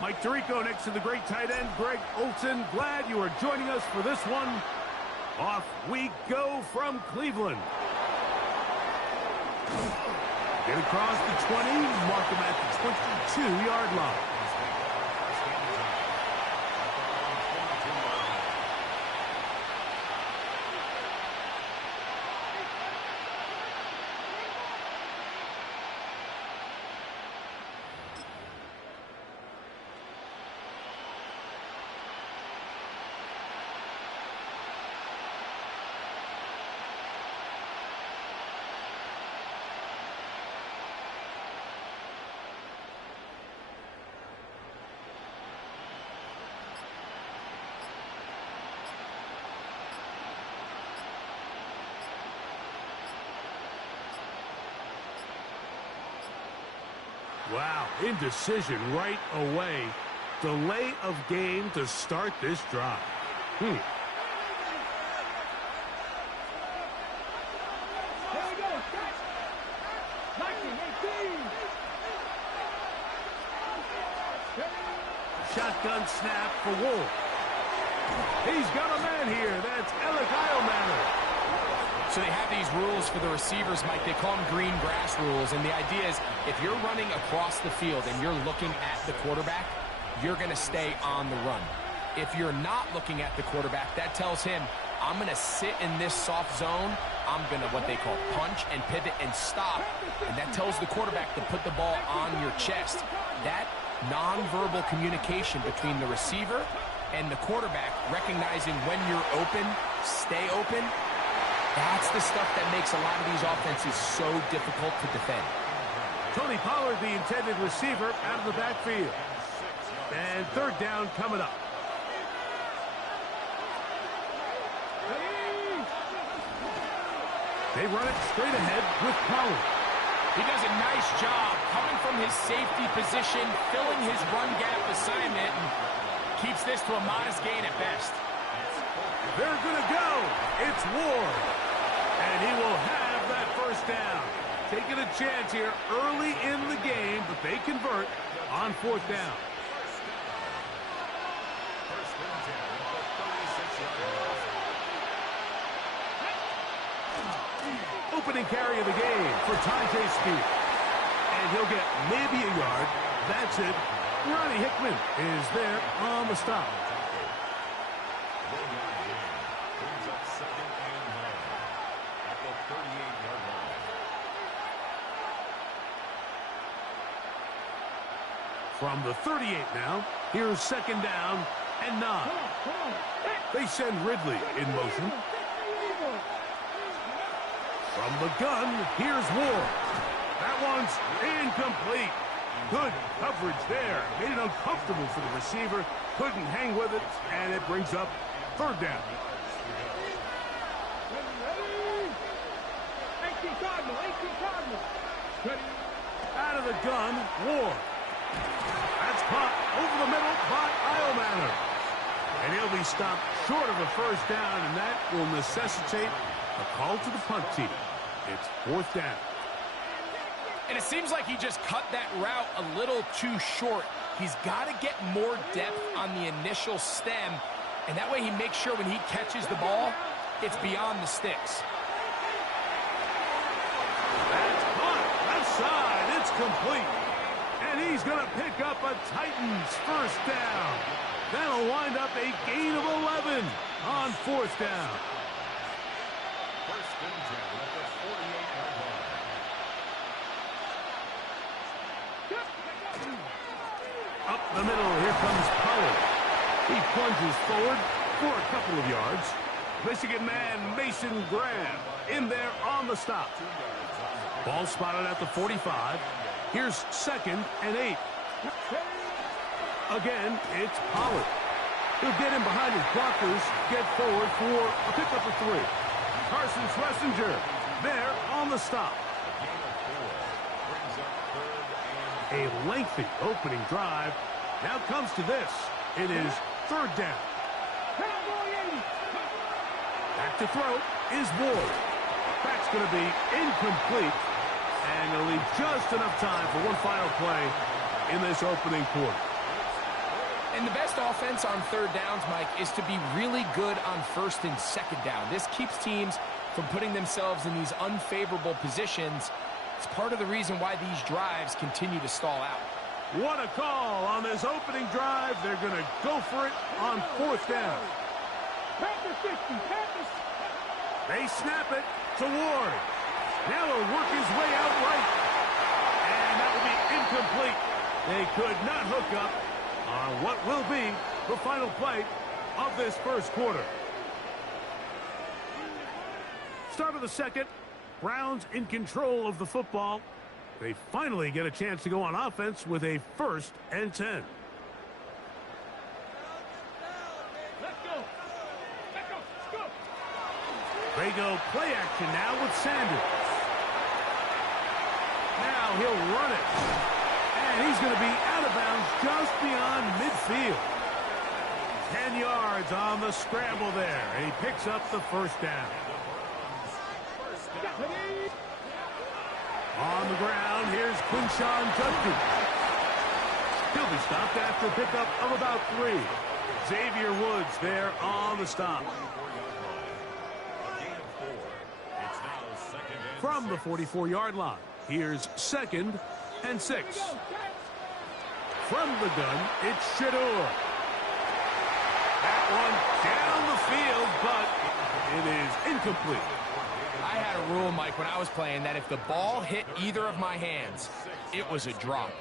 Mike Tirico next to the great tight end, Greg Olson. Glad you are joining us for this one. Off we go from Cleveland. Get across the 20, mark him at the 22-yard line. Wow, indecision right away. Delay of game to start this drive. Shotgun snap for Wolf. He's got a man here. That's Manor. So they have these rules for the receivers, Mike. They call them green grass rules. And the idea is if you're running across the field and you're looking at the quarterback, you're going to stay on the run. If you're not looking at the quarterback, that tells him, I'm going to sit in this soft zone. I'm going to what they call punch and pivot and stop. And that tells the quarterback to put the ball on your chest. That nonverbal communication between the receiver and the quarterback, recognizing when you're open, stay open, that's the stuff that makes a lot of these offenses so difficult to defend. Tony Pollard, the intended receiver, out of the backfield. And third down coming up. They run it straight ahead with Pollard. He does a nice job coming from his safety position, filling his run gap assignment, and keeps this to a modest gain at best. They're going to go. It's Ward. And he will have that first down. Taking a chance here early in the game, but they convert on fourth down. Opening carry of the game for Tajay Speed. And he'll get maybe a yard. That's it. Ronnie Hickman is there on the stop. From the 38 now, here's second down and 9. They send Ridley in motion. From the gun, here's Ward. That one's incomplete. Good coverage there. Made it uncomfortable for the receiver. Couldn't hang with it, and it brings up third down. Out of the gun, Ward. That's caught over the middle by Manor. And he'll be stopped short of a first down, and that will necessitate a call to the punt team. It's fourth down. And it seems like he just cut that route a little too short. He's got to get more depth on the initial stem, and that way he makes sure when he catches the ball, it's beyond the sticks. That's caught. Left side. It's complete. And he's going to pick up a Titans first down. That'll wind up a gain of 11 on fourth down. First and 10 at the 48-yard line. Up the middle, here comes Pollard. He plunges forward for a couple of yards. Michigan man Mason Graham in there on the stop. Ball spotted at the 45. Here's second and 8. Again, it's Pollard. He'll get in behind his blockers, get forward for a pickup of 3. Carson Schlesinger there on the stop. A lengthy opening drive. Now comes to this. It is third down. Back to throw is Ward. That's going to be incomplete. And they'll leave just enough time for one final play in this opening quarter. And the best offense on third downs, Mike, is to be really good on first and second down. This keeps teams from putting themselves in these unfavorable positions. It's part of the reason why these drives continue to stall out. What a call on this opening drive. They're going to go for it on fourth down. They snap it to Ward. Now he'll work his way out right. And that will be incomplete. They could not hook up on what will be the final play of this first quarter. Start of the second. Browns in control of the football. They finally get a chance to go on offense with a 1st and 10. They go play action now with Sanders. Now he'll run it. And he's going to be out of bounds just beyond midfield. 10 yards on the scramble there. And he picks up the first down. On the ground, here's Quinshawn Judkins. He'll be stopped after a pickup of about 3. Xavier Woods there on the stop. From the 44-yard line, here's 2nd and 6. From the gun, it's Shedeur. That one down the field, but it is incomplete. I had a rule, Mike, when I was playing that if the ball hit either of my hands, it was a drop.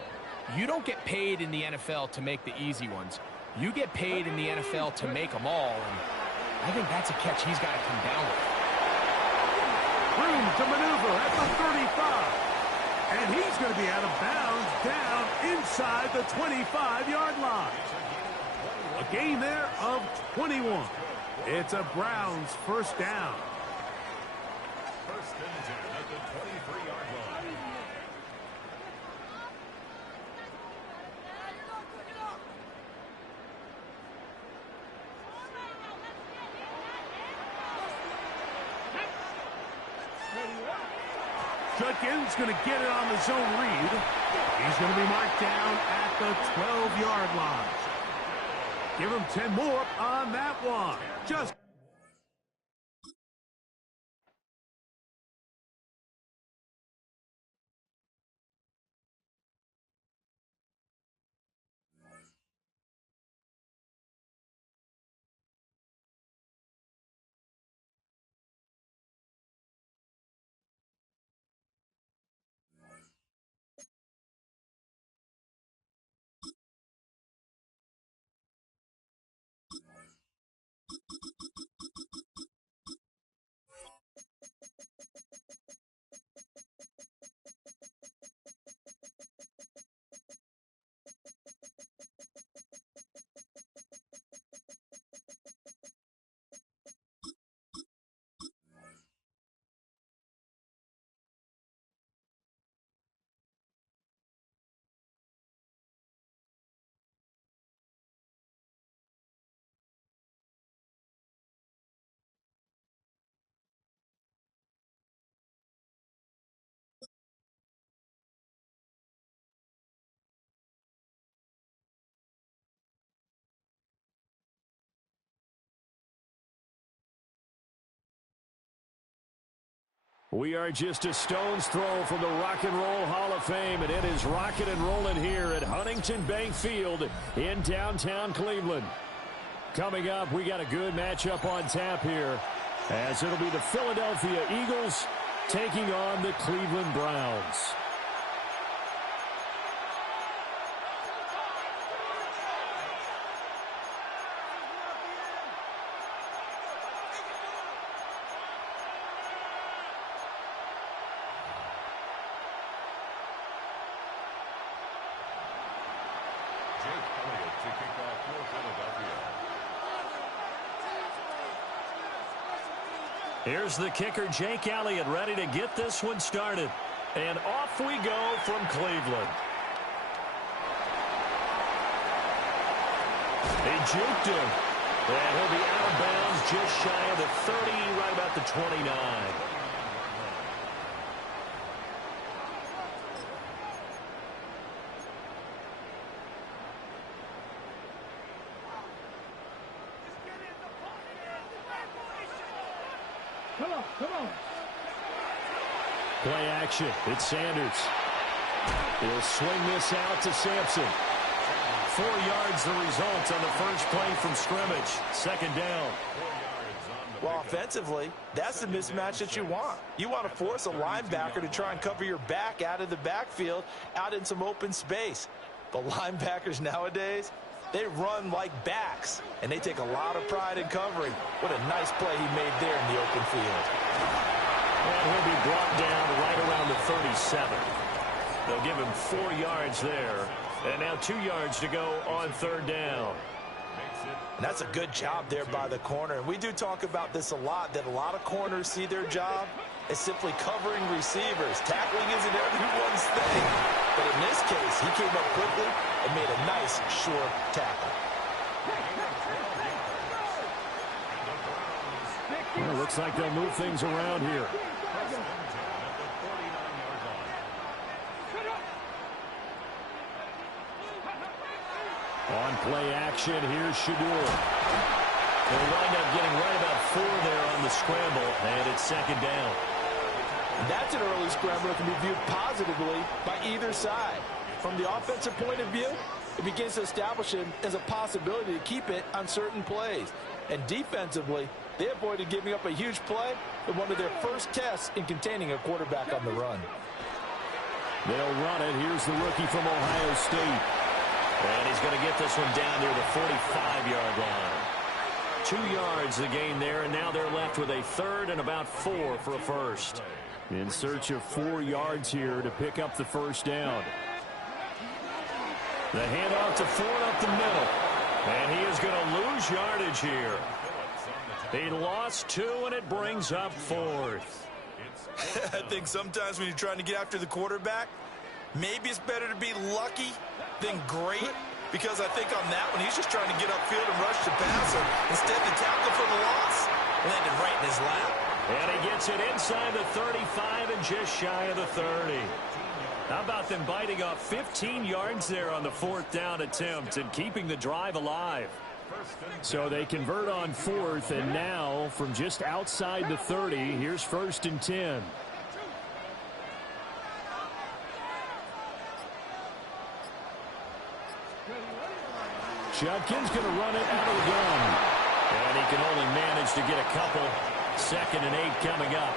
You don't get paid in the NFL to make the easy ones. You get paid in the NFL to make them all, and I think that's a catch he's got to come down with. Room to maneuver at the 35. And he's going to be out of bounds down inside the 25-yard line. A gain there of 21. It's a Browns first down. First and 10 at the 23-yard line. Judkins going to get it on the zone read. He's going to be marked down at the 12-yard line. Give him 10 more on that one. Just We are just a stone's throw from the Rock and Roll Hall of Fame, and it is rocking and rolling here at Huntington Bank Field in downtown Cleveland. Coming up, we got a good matchup on tap here, as it'll be the Philadelphia Eagles taking on the Cleveland Browns. To kick off for Philadelphia. Here's the kicker, Jake Elliott, ready to get this one started. And off we go from Cleveland. He juked him. And he'll be out of bounds just shy of the 30, right about the 29. Come on. Play action. It's Sanders. He'll swing this out to Sampson. 4 yards the result on the first play from scrimmage. Second down. Well, offensively, that's the mismatch that you want. You want to force a linebacker to try and cover your back out of the backfield, out in some open space. The linebackers nowadays, they run like backs, and they take a lot of pride in covering. What a nice play he made there in the open field. And he'll be brought down right around the 37. They'll give him 4 yards there. And now 2 yards to go on third down. And that's a good job there by the corner. And we do talk about this a lot, that a lot of corners see their job as simply covering receivers. Tackling isn't everyone's thing. But in this case, he came up quickly and made a nice, sure tackle. Well, looks like they'll move things around here. On play action, here's Shadur. They'll wind up getting right about 4 there on the scramble, and it's second down. That's an early scramble that can be viewed positively by either side. From the offensive point of view, it begins to establish it as a possibility to keep it on certain plays. And defensively, they avoided giving up a huge play in one of their first tests in containing a quarterback on the run. They'll run it. Here's the rookie from Ohio State. And he's going to get this one down near the 45-yard line. 2 yards the gain there, and now they're left with a third and about 4 for a first. In search of 4 yards here to pick up the first down. The handoff to Ford up the middle. And he is going to lose yardage here. He lost 2, and it brings up 4th. I think sometimes when you're trying to get after the quarterback, maybe it's better to be lucky than great. Because I think on that one, he's just trying to get upfield and rush the passer. Instead, the tackle for the loss landed right in his lap. And he gets it inside the 35 and just shy of the 30. How about them biting off 15 yards there on the 4th down attempt and keeping the drive alive? So they convert on 4th, and now from just outside the 30, here's 1st and 10. Judkins going to run it out of the gun. And he can only manage to get a couple. 2nd and 8 coming up.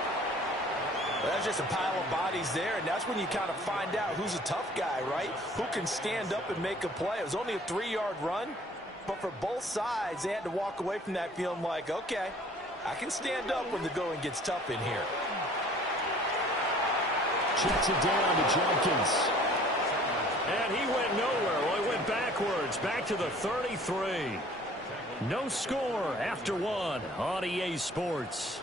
Well, that's just a pile of bodies there, and that's when you kind of find out who's a tough guy, right? Who can stand up and make a play. It was only a 3-yard run, but for both sides, they had to walk away from that feeling like, okay, I can stand up when the going gets tough in here. Checks it down to Judkins. And he went nowhere. Well, he went backwards, back to the 33. No score after 1 on EA Sports.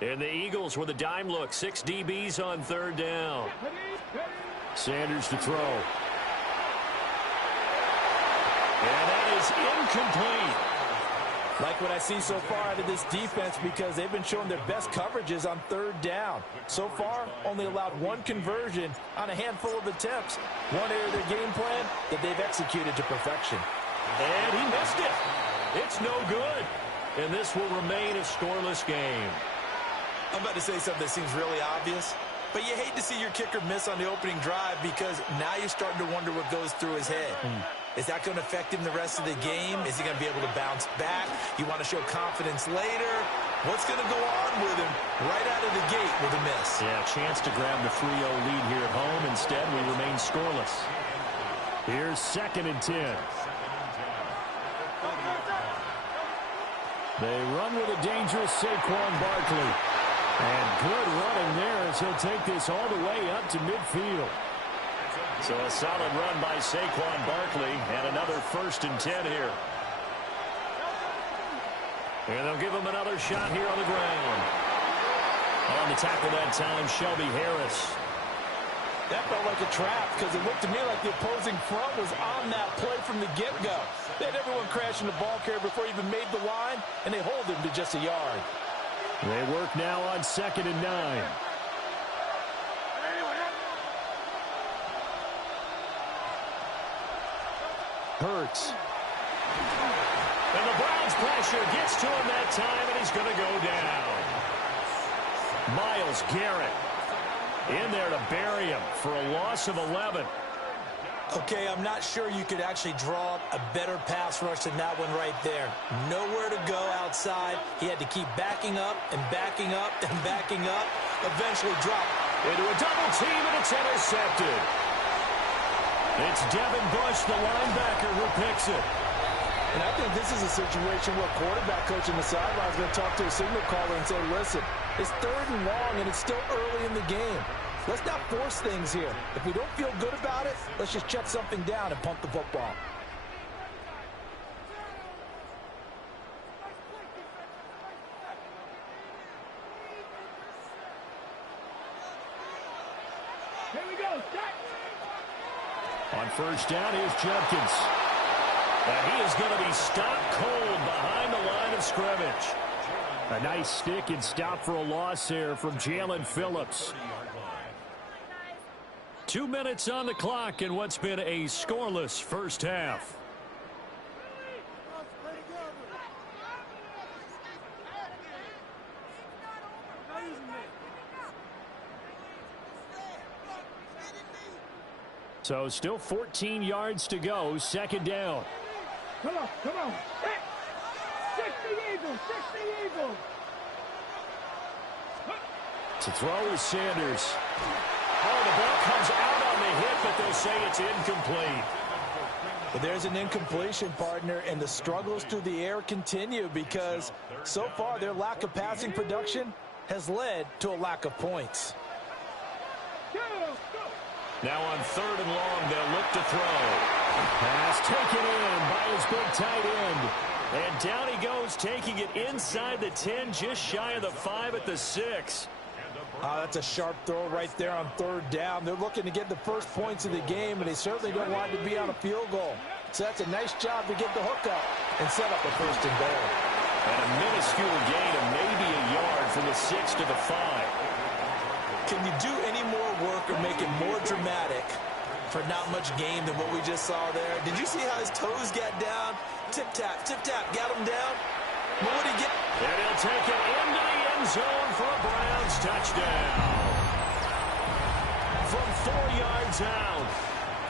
And the Eagles with a dime look. 6 DBs on 3rd down. Sanders to throw. And that is incomplete. Like what I see so far out of this defense, because they've been showing their best coverages on 3rd down. So far, only allowed 1 conversion on a handful of attempts. One area of their game plan that they've executed to perfection. And he missed it. It's no good. And this will remain a scoreless game. I'm about to say something that seems really obvious, but you hate to see your kicker miss on the opening drive because now you're starting to wonder what goes through his head. Is that going to affect him the rest of the game? Is he going to be able to bounce back? You want to show confidence later? What's going to go on with him right out of the gate with a miss? Yeah, chance to grab the 3-0 lead here at home. Instead, we remain scoreless. Here's 2nd and 10. They run with a dangerous Saquon Barkley. And good running there as he'll take this all the way up to midfield. So a solid run by Saquon Barkley and another 1st and 10 here. And they'll give him another shot here on the ground. On the tackle that time, Shelby Harris. That felt like a trap because it looked to me like the opposing front was on that play from the get-go. They had everyone crashing the ball carrier before he even made the line, and they hold him to just a yard. They work now on 2nd and 9. Hurts. And the Browns pressure gets to him that time, and he's going to go down. Myles Garrett in there to bury him for a loss of 11. Okay, I'm not sure you could actually draw up a better pass rush than that one right there. Nowhere to go outside. He had to keep backing up and backing up and backing up. Eventually dropped into a double team, and it's intercepted. It's Devin Bush, the linebacker, who picks it. And I think this is a situation where quarterback coach on the sideline is going to talk to a signal caller and say, listen, it's 3rd and long, and it's still early in the game. Let's not force things here. If we don't feel good about it, let's just check something down and punt the football. On first down, here's Judkins. And he is going to be stopped cold behind the line of scrimmage. A nice stick and stop for a loss there from Jalen Phillips. 2 minutes on the clock in what's been a scoreless first half. So still 14 yards to go, second down. Come on, come on. 60 Eagles, 60 Eagles. To throw is Sanders. Oh, the ball comes out on the hit, but they'll say it's incomplete. But there's an incompletion, partner, and the struggles through the air continue because so far their lack of passing production has led to a lack of points. Now on third and long, they'll look to throw. Pass taken in by his big tight end. And down he goes, taking it inside the 10, just shy of the 5 at the 6. That's a sharp throw right there on third down. They're looking to get the first points of the game, and they certainly don't want it to be on a field goal. So that's a nice job to get the hook up and set up a first and goal. And a minuscule gain of maybe a yard from the 6 to the 5. Can you do any more work or make it more dramatic for not much gain than what we just saw there? Did you see how his toes got down? Tip-tap, got him down. What would he get? And he'll take it into the end zone for a Browns touchdown. From 4 yards out.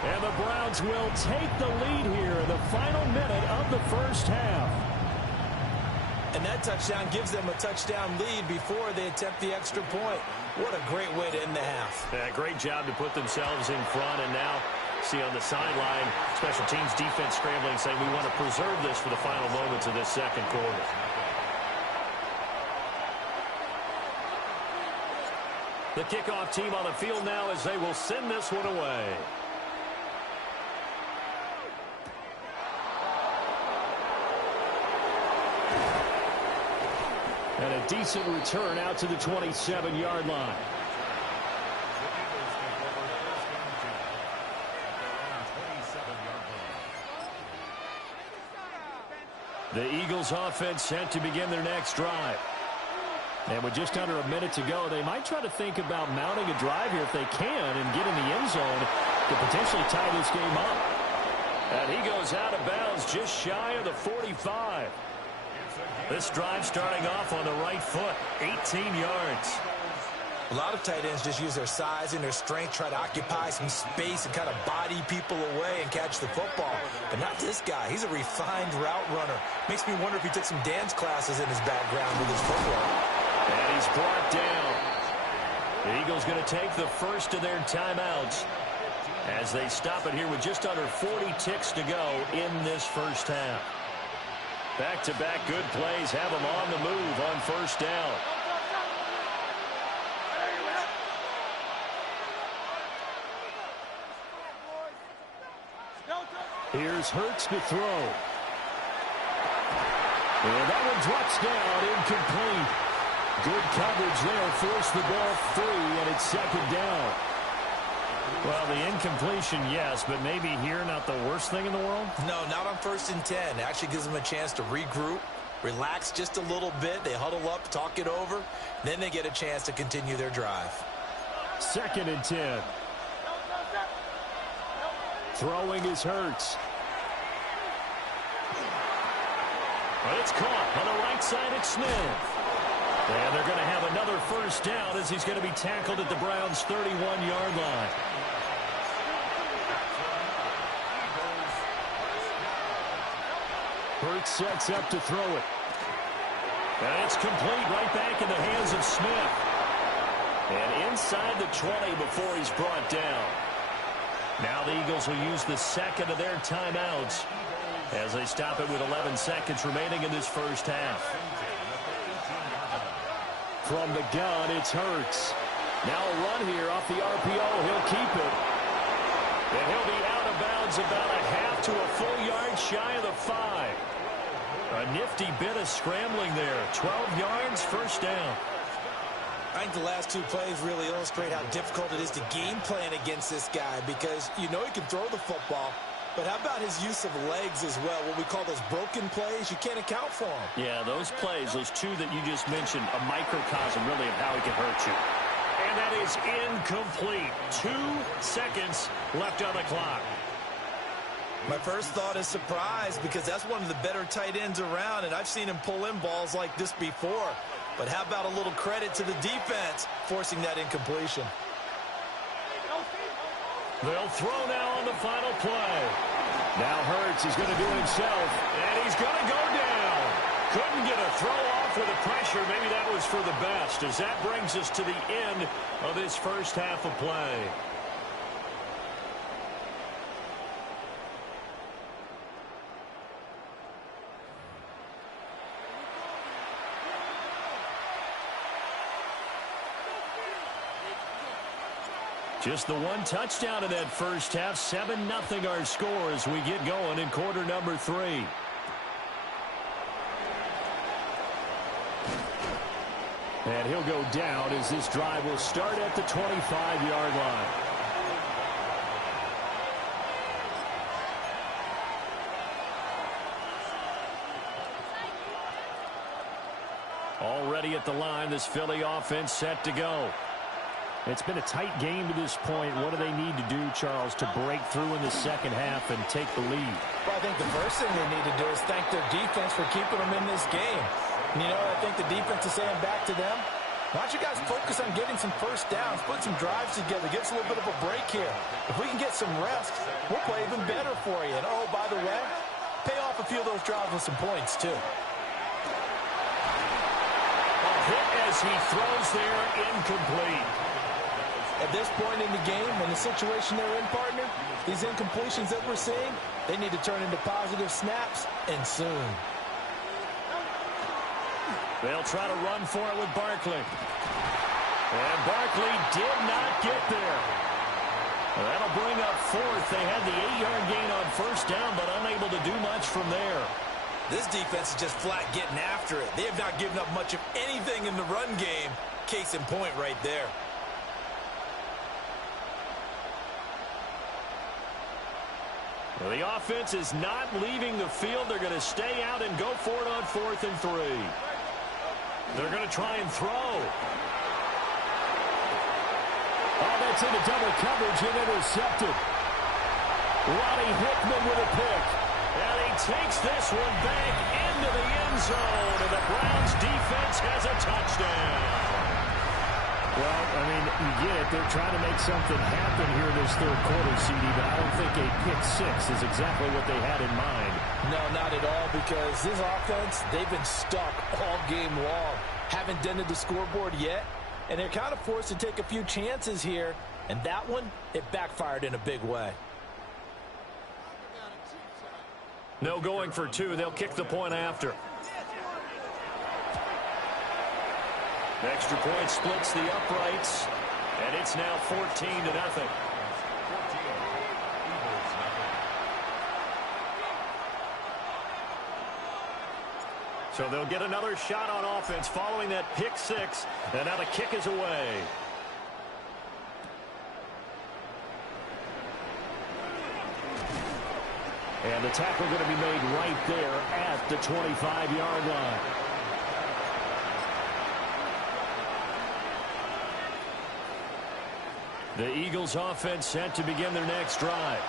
And the Browns will take the lead here in the final minute of the first half. And that touchdown gives them a touchdown lead before they attempt the extra point. What a great way to end the half. Yeah, great job to put themselves in front, and now see on the sideline, special teams defense scrambling, saying we want to preserve this for the final moments of this second quarter. The kickoff team on the field now as they will send this one away. And a decent return out to the 27-yard line. The Eagles offense set to begin their next drive. And with just under a minute to go, they might try to think about mounting a drive here if they can and get in the end zone to potentially tie this game up. And he goes out of bounds just shy of the 45. This drive starting off on the right foot, 18 yards. A lot of tight ends just use their size and their strength, try to occupy some space and kind of body people away and catch the football. But not this guy. He's a refined route runner. Makes me wonder if he took some dance classes in his background with his footwork. And he's brought down. The Eagles going to take the first of their timeouts as they stop it here with just under 40 ticks to go in this first half. Back-to-back good plays have them on the move on first down. Here's Hurts to throw. And that one drops down, incomplete. Good coverage there, forced the ball free, and it's second down. Well, the incompletion, yes, but maybe here not the worst thing in the world? No, not on 1st and 10. It actually gives them a chance to regroup, relax just a little bit. They huddle up, talk it over. Then they get a chance to continue their drive. 2nd and 10. Throwing is Hurts. But it's caught on the right side at Smith. And they're going to have another first down as he's going to be tackled at the Browns' 31-yard line. Hurts sets up to throw it. And it's complete right back in the hands of Smith. And inside the 20 before he's brought down. Now the Eagles will use the second of their timeouts as they stop it with 11 seconds remaining in this first half. From the gun, it's Hurts. Now a run here off the RPO. He'll keep it. And he'll be out of bounds about a half to a full yard shy of the 5. A nifty bit of scrambling there. 12 yards, first down. I think the last two plays really illustrate how difficult it is to game plan against this guy because you know he can throw the football, but how about his use of legs as well? What we call those broken plays, you can't account for them. Yeah, those plays, those two that you just mentioned, a microcosm really of how he can hurt you. And that is incomplete. 2 seconds left on the clock. My first thought is surprise because that's one of the better tight ends around, and I've seen him pull in balls like this before. But how about a little credit to the defense forcing that incompletion? They'll throw now on the final play. Now Hurts is going to do it himself, and he's going to go down. Couldn't get a throw off with the pressure. Maybe that was for the best, as that brings us to the end of this first half of play. Just the one touchdown in that first half. 7-0 our score as we get going in quarter number 3. And he'll go down as this drive will start at the 25-yard line. Already at the line, this Philly offense set to go. It's been a tight game to this point. What do they need to do, Charles, to break through in the second half and take the lead? Well, I think the first thing they need to do is thank their defense for keeping them in this game. You know, I think the defense is saying back to them, why don't you guys focus on getting some first downs, put some drives together, give us a little bit of a break here. If we can get some rest, we'll play even better for you. And, oh, by the way, pay off a few of those drives with some points, too. A hit as he throws there, incomplete. At this point in the game, in the situation they're in, partner, these incompletions that we're seeing, they need to turn into positive snaps, and soon. They'll try to run for it with Barkley. And Barkley did not get there. That'll bring up fourth. They had the 8-yard gain on first down, but unable to do much from there. This defense is just flat getting after it. They have not given up much of anything in the run game. Case in point right there. Well, the offense is not leaving the field. They're going to stay out and go for it on 4th and 3. They're going to try and throw. Oh, that's into double coverage and intercepted. Ronnie Hickman with a pick. And he takes this one back into the end zone. And the Browns defense has a touchdown. Well, I mean, you get it. They're trying to make something happen here this third quarter, CD, but I don't think a pick six is exactly what they had in mind. No, not at all, because this offense, they've been stuck all game long. Haven't dented the scoreboard yet, and they're kind of forced to take a few chances here, and that one, it backfired in a big way. No going for 2. They'll kick the point after. The extra point splits the uprights, and it's now 14-0. So they'll get another shot on offense following that pick six, and now the kick is away. And the tackle going to be made right there at the 25-yard line. The Eagles offense set to begin their next drive.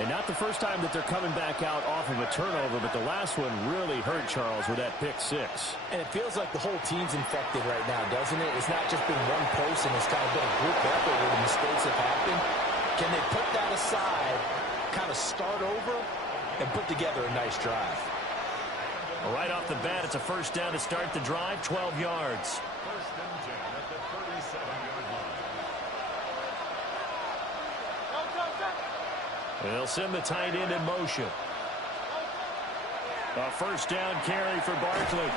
And not the first time that they're coming back out off of a turnover, but the last one really hurt Charles with that pick six. And it feels like the whole team's infected right now, doesn't it? It's not just been one person. It's kind of been a group effort where the mistakes have happened. Can they put that aside, kind of start over, and put together a nice drive? Well, right off the bat, it's a first down to start the drive, 12 yards. First and 10 at the 37-yard line. They'll send the tight end in motion. A first down carry for Barkley.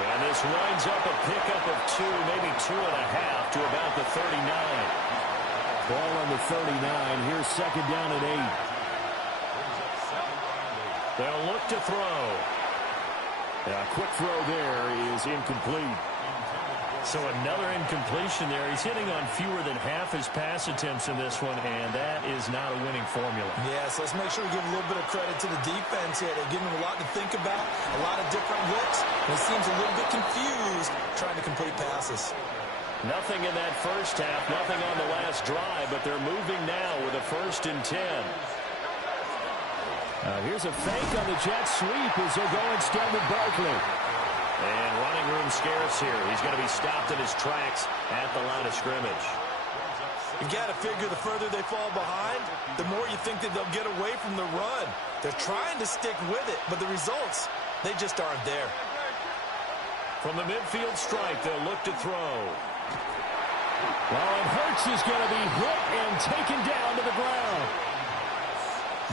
And this winds up a pickup of 2, maybe 2.5 to about the 39. Ball on the 39. Here's second down and 8. They'll look to throw. A quick throw there is incomplete. So another incompletion there. He's hitting on fewer than half his pass attempts in this one, and that is not a winning formula. Yeah, so let's make sure we give a little bit of credit to the defense here. They're giving him a lot to think about, a lot of different looks. And he seems a little bit confused trying to complete passes. Nothing in that first half, nothing on the last drive, but they're moving now with a 1st and 10. Here's a fake on the jet sweep as they'll go instead with Barkley. And running room scarce here. He's going to be stopped in his tracks at the line of scrimmage. You've got to figure the further they fall behind, the more you think that they'll get away from the run. They're trying to stick with it, but the results, they just aren't there. From the midfield stripe, they'll look to throw. Well, and Hurts is going to be hit and taken down to the ground.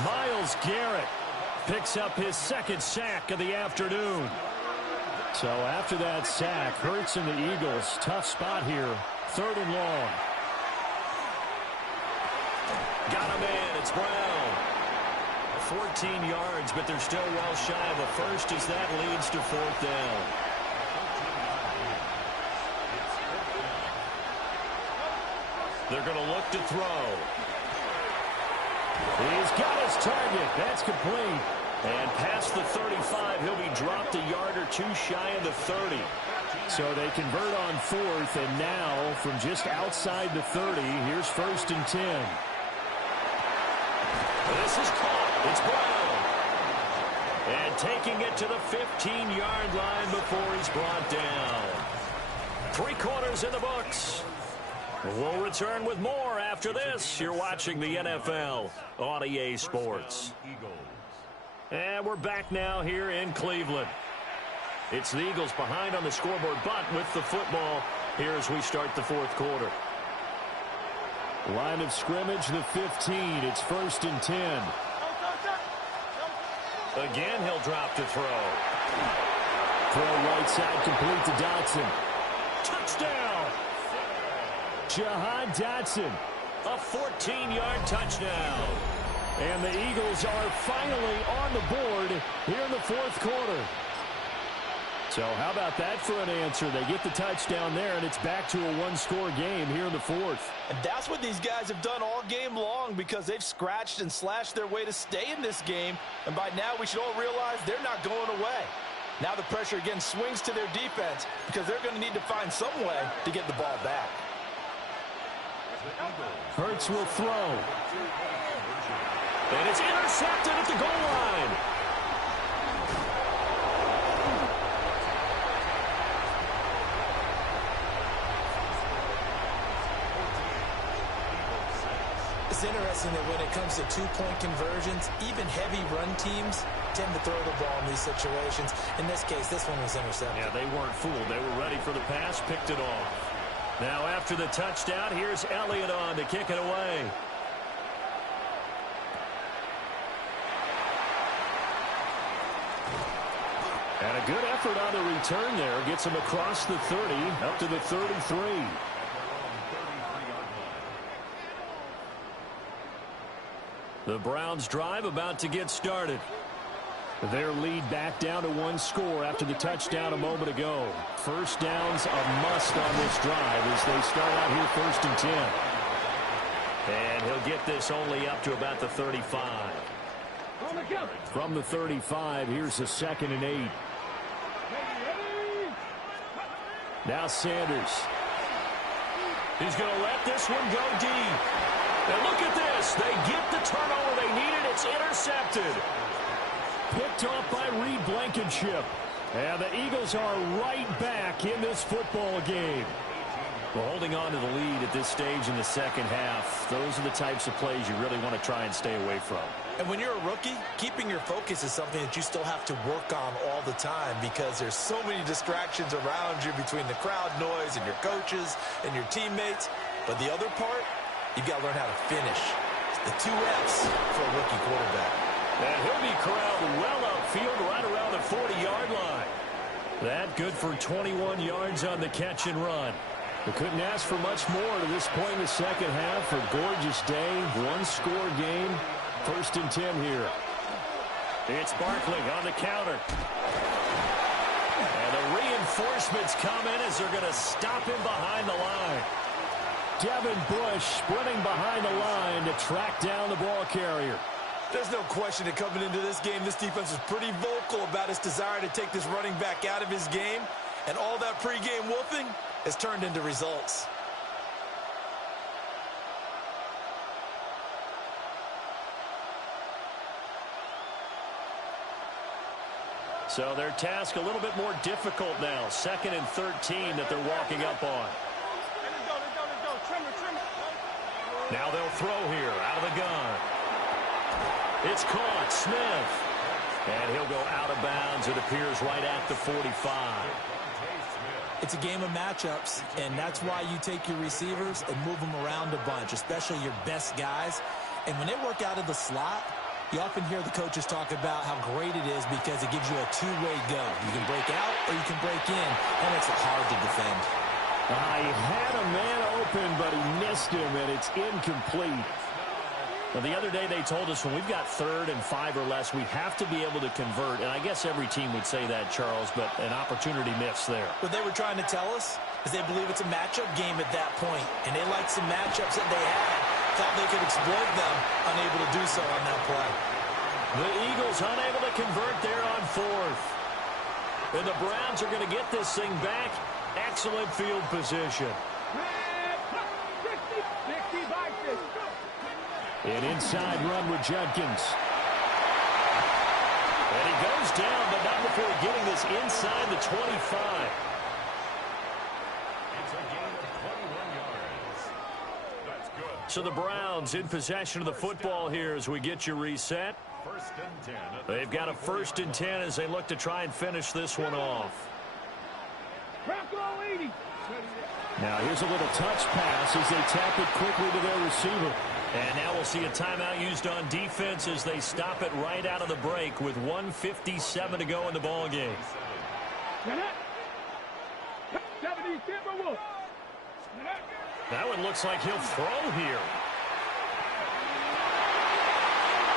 Myles Garrett picks up his 2nd sack of the afternoon. So after that sack, Hurts and the Eagles, tough spot here, 3rd and long. Got him in, it's Brown. 14 yards, but they're still well shy of a first as that leads to 4th down. They're going to look to throw. He's got his target. That's complete. And past the 35, he'll be dropped a yard or 2 shy of the 30. So they convert on 4th, and now from just outside the 30, here's 1st and 10. This is caught. It's Brown. And taking it to the 15-yard line before he's brought down. 3 quarters in the books. We'll return with more after this. You're watching the NFL on EA Sports. And we're back now here in Cleveland. It's the Eagles behind on the scoreboard, but with the football here as we start the 4th quarter. Line of scrimmage, the 15. It's 1st and 10. Again, he'll drop to throw. Throw right side, complete to Dotson. Touchdown! Jahan Dotson, a 14-yard touchdown. And the Eagles are finally on the board here in the 4th quarter. So how about that for an answer? They get the touchdown there, and it's back to a 1-score game here in the 4th. And that's what these guys have done all game long because they've scratched and slashed their way to stay in this game. And by now, we should all realize they're not going away. Now the pressure again swings to their defense because they're going to need to find some way to get the ball back. Hurts will throw. And it's intercepted at the goal line. It's interesting that when it comes to 2-point conversions, even heavy run teams tend to throw the ball in these situations. In this case, this one was intercepted. Yeah, they weren't fooled. They were ready for the pass, picked it off. Now after the touchdown, here's Elliott on to kick it away. And a good effort on the return there. Gets him across the 30, up to the 33. The Browns drive about to get started. Their lead back down to 1 score after the touchdown a moment ago. First down's a must on this drive as they start out here 1st and 10. And he'll get this only up to about the 35. From the 35, here's a 2nd and 8. Now Sanders. He's going to let this one go deep. And look at this. They get the turnover they needed. It's intercepted. Picked off by Reed Blankenship. And the Eagles are right back in this football game. Well, holding on to the lead at this stage in the 2nd half, those are the types of plays you really want to try and stay away from. And when you're a rookie, keeping your focus is something that you still have to work on all the time because there's so many distractions around you between the crowd noise and your coaches and your teammates. But the other part, you've got to learn how to finish. The 2 F's for a rookie quarterback. And he'll be corralled well upfield right around the 40-yard line. That good for 21 yards on the catch and run. We couldn't ask for much more to this point in the 2nd half. A gorgeous day, 1-score game. 1st and 10 here. It's Barkley on the counter. And a Reinforcements come in as they're going to stop him behind the line. Devin Bush sprinting behind the line to track down the ball carrier. There's no question that coming into this game, this defense is pretty vocal about its desire to take this running back out of his game. And all that pregame whooping has turned into results. So their task a little bit more difficult now. 2nd and 13 that they're walking up on. Now they'll throw here out of the gun. It's caught. Smith. And he'll go out of bounds, it appears, right at the 45. It's a game of matchups, and that's why you take your receivers and move them around a bunch, especially your best guys. And when they work out of the slot, you often hear the coaches talk about how great it is because it gives you a two-way go. You can break out or you can break in. That makes it hard to defend. He had a man open, but he missed him, and it's incomplete. Well, the other day they told us when we've got 3rd and 5 or less, we have to be able to convert. And I guess every team would say that, Charles, but an opportunity missed there. What they were trying to tell us is they believe it's a matchup game at that point, and they liked some matchups that they had. Thought they could exploit them, unable to do so on that play. The Eagles unable to convert there on 4th. And the Browns are going to get this thing back. Excellent field position. An inside run with Judkins. And he goes down, but not before getting this inside the 25. It's a gain of 21 yards. That's good. So the Browns in possession of the football here as we get you reset. 1st and 10. They've got a 1st and 10 as they look to try and finish this one off. Now here's a little touch pass as they tap it quickly to their receiver. And now we'll see a timeout used on defense as they stop it right out of the break with 1:57 to go in the ball game. That one looks like he'll throw here.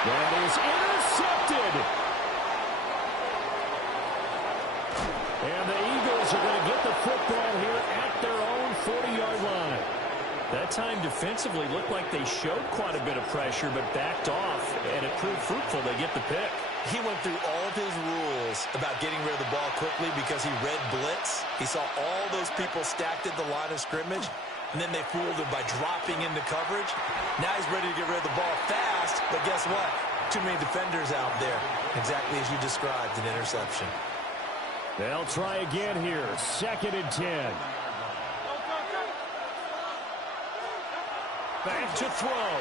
That is intercepted. And the Eagles are going to get the football here at their own 40-yard line. That time defensively looked like they showed quite a bit of pressure but backed off, and it proved fruitful. They get the pick. He went through all of his rules about getting rid of the ball quickly because he read blitz. He saw all those people stacked at the line of scrimmage, and then they fooled him by dropping into coverage. Now he's ready to get rid of the ball fast, but guess what? Too many defenders out there. Exactly as you described, an interception. They'll try again here. 2nd and 10. Back to throw.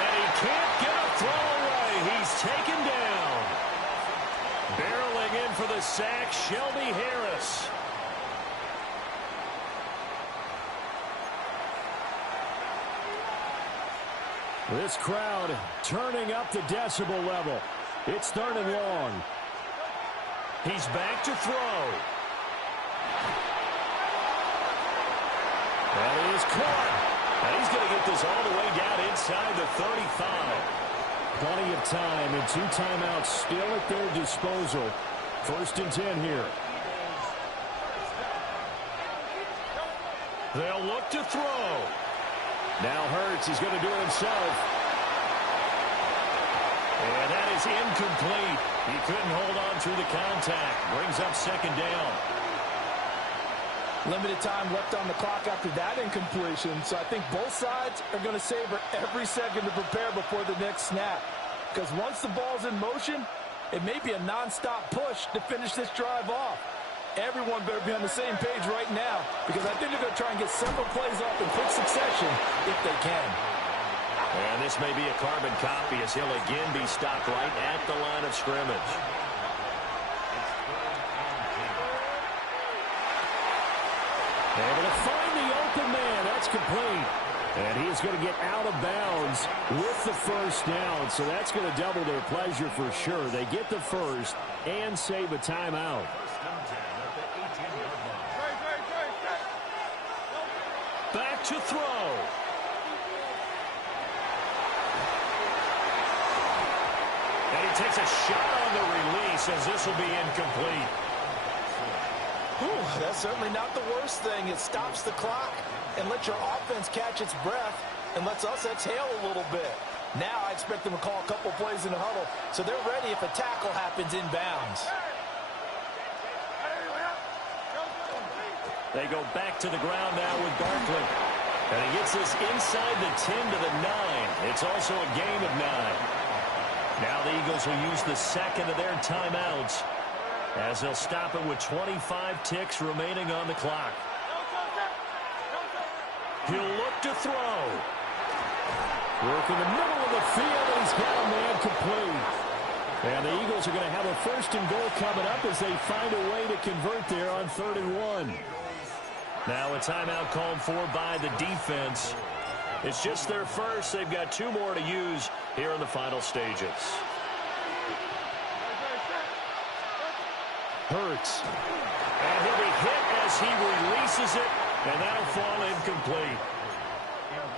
And he can't get a throw away. He's taken down. Barreling in for the sack, Shelby Harris. This crowd turning up the decibel level. It's 3rd and long. He's back to throw. And he is caught. And he's going to get this all the way down inside the 35. Plenty of time and 2 timeouts still at their disposal. 1st and 10 here. They'll look to throw. Now Hurts is going to do it himself. And that is incomplete. He couldn't hold on through the contact. Brings up 2nd down. Limited time left on the clock after that incompletion, so I think both sides are going to savor every second to prepare before the next snap. Because once the ball's in motion, it may be a non-stop push to finish this drive off. Everyone better be on the same page right now, because I think they're going to try and get several plays off in quick succession if they can. And this may be a carbon copy as he'll again be stopped right at the line of scrimmage. Able to find the open man. That's complete. And he is going to get out of bounds with the 1st down. So that's going to double their pleasure for sure. They get the 1st and save a timeout. Back to throw. And And he takes a shot on the release as this will be incomplete. Whew, that's certainly not the worst thing. It stops the clock and lets your offense catch its breath and lets us exhale a little bit. Now I expect them to call a couple plays in the huddle so they're ready if a tackle happens inbounds. They go back to the ground now with Barkley. And he gets this inside the 10 to the 9. It's also a game of 9. Now the Eagles will use the second of their timeouts as they'll stop it with 25 ticks remaining on the clock. He'll look to throw. Work in the middle of the field, and he's got a man complete. And the Eagles are going to have a 1st and goal coming up as they find a way to convert there on 3rd and 1. Now a timeout called for by the defense. It's just their first. They've got 2 more to use here in the final stages. Hurts. And he'll be hit as he releases it, and that'll fall incomplete.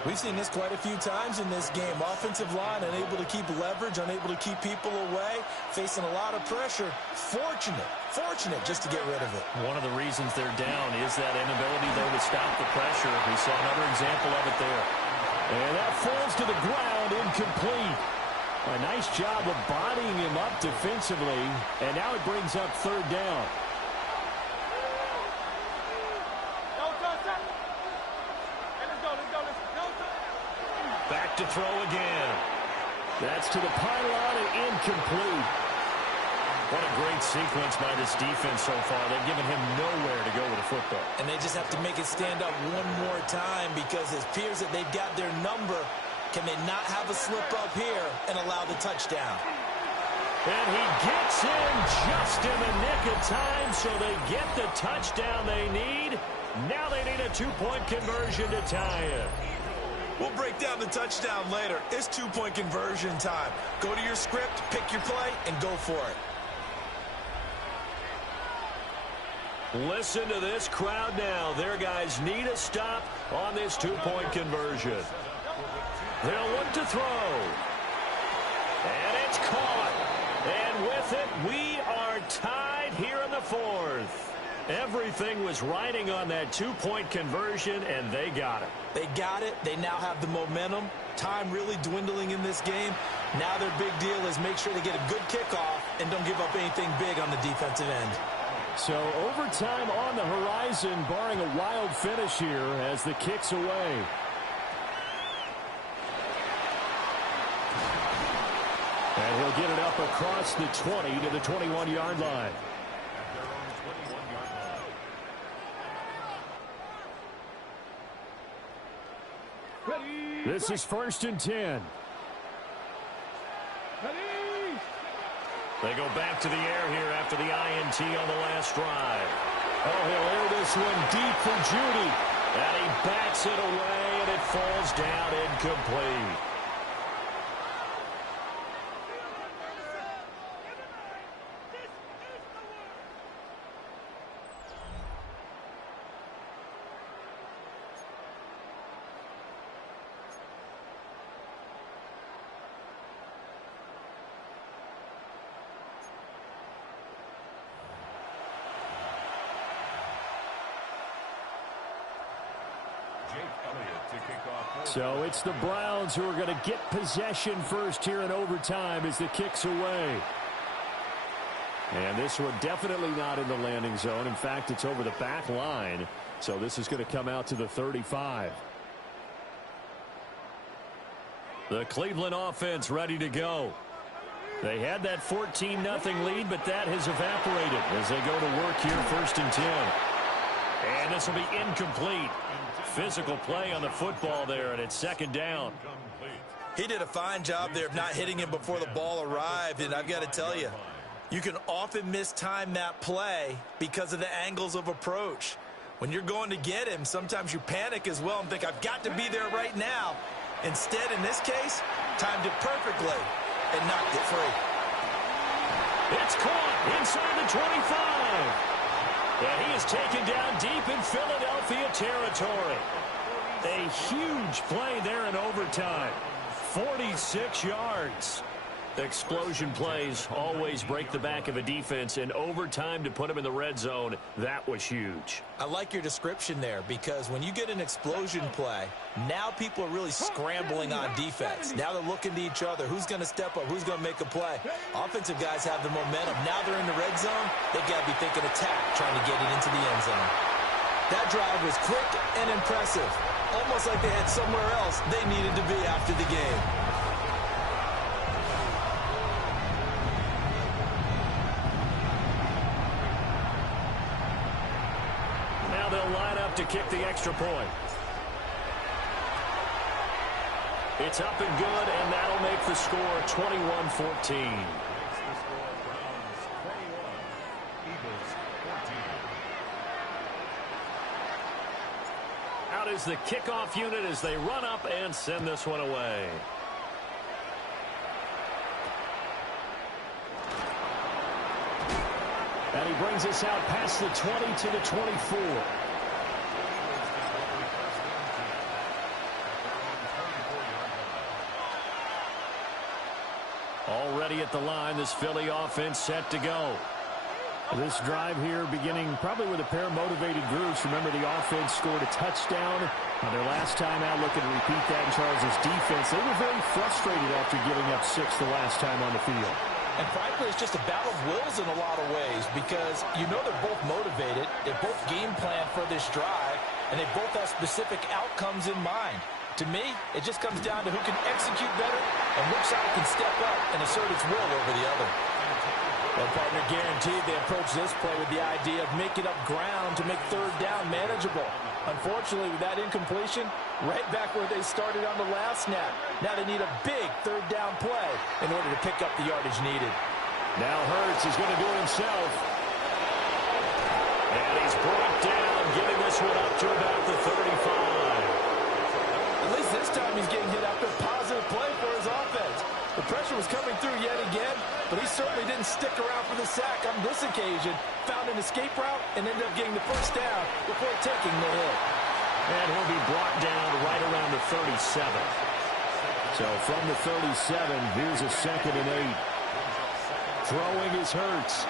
We've seen this quite a few times in this game. Offensive line unable to keep leverage, unable to keep people away, facing a lot of pressure. Fortunate just to get rid of it. One of the reasons they're down is that inability, though, to stop the pressure. We saw another example of it there. And that falls to the ground, incomplete. A nice job of bodying him up defensively, and now it brings up 3rd down. Back to throw again. That's to the pylon and incomplete. What a great sequence by this defense so far. They've given him nowhere to go with the football. And they just have to make it stand up one more time because it appears that they've got their number. Can they not have a slip up here and allow the touchdown? And he gets in just in the nick of time, so they get the touchdown they need. Now they need a 2-point conversion to tie it. We'll break down the touchdown later. It's 2-point conversion time. Go to your script, pick your play, and go for it. Listen to this crowd now. Their guys need a stop on this 2-point conversion. They'll look to throw. And it's caught. And with it, we are tied here in the 4th. Everything was riding on that 2-point conversion, and they got it. They got it. They now have the momentum. Time really dwindling in this game. Now their big deal is make sure they get a good kickoff and don't give up anything big on the defensive end. So overtime on the horizon, barring a wild finish here as the kick's away. And he'll get it up across the 20 to the 21-yard line. This is 1st and 10. They go back to the air here after the INT on the last drive. Oh, he'll air this one deep for Judy. And he backs it away, and it falls down incomplete. So it's the Browns who are going to get possession first here in overtime as the kick's away. And this one definitely not in the landing zone. In fact, it's over the back line. So this is going to come out to the 35. The Cleveland offense ready to go. They had that 14-0 lead, but that has evaporated as they go to work here 1st and 10. And this will be incomplete. Physical play on the football there, and it's 2nd down. He did a fine job there of not hitting him before the ball arrived, and I've got to tell you, you can often mistime that play because of the angles of approach. When you're going to get him, sometimes you panic as well and think, I've got to be there right now. Instead, in this case, timed it perfectly and knocked it free. It's caught inside the 25. And he is taken down deep in Philadelphia territory. A huge play there in overtime. 46 yards. Explosion plays always break the back of a defense, and overtime to put them in the red zone, that was huge. I like your description there, because when you get an explosion play, now people are really scrambling on defense. Now they're looking to each other. Who's going to step up? Who's going to make a play? Offensive guys have the momentum. Now they're in the red zone. They've got to be thinking attack, trying to get it into the end zone. That drive was quick and impressive. Almost like they had somewhere else they needed to be after the game. To kick the extra point. It's up and good, and that'll make the score 21-14. Out is the kickoff unit as they run up and send this one away. And he brings us out past the 20 to the 24. Already at the line, this Philly offense set to go. This drive here beginning probably with a pair of motivated groups. Remember, the offense scored a touchdown on their last time out. Looking to repeat that in Charles' defense. They were very frustrated after giving up 6 the last time on the field. And frankly, it's just a battle of wills in a lot of ways, because you know they're both motivated. They both game plan for this drive, and they both have specific outcomes in mind. To me, it just comes down to who can execute better and which side can step up and assert its will over the other. Well, partner, guaranteed they approach this play with the idea of making up ground to make third down manageable. Unfortunately, with that incompletion, right back where they started on the last snap. Now they need a big third down play in order to pick up the yardage needed. Now Hurts is going to do it himself. And he's brought down, giving this one up to about the 35. At least this time he's getting hit after a positive play for his offense. The pressure was coming through yet again, but he certainly didn't stick around for the sack on this occasion. Found an escape route and ended up getting the first down before taking the hit. And he'll be brought down right around the 37. So from the 37, here's a 2nd and 8. Throwing is Hurts.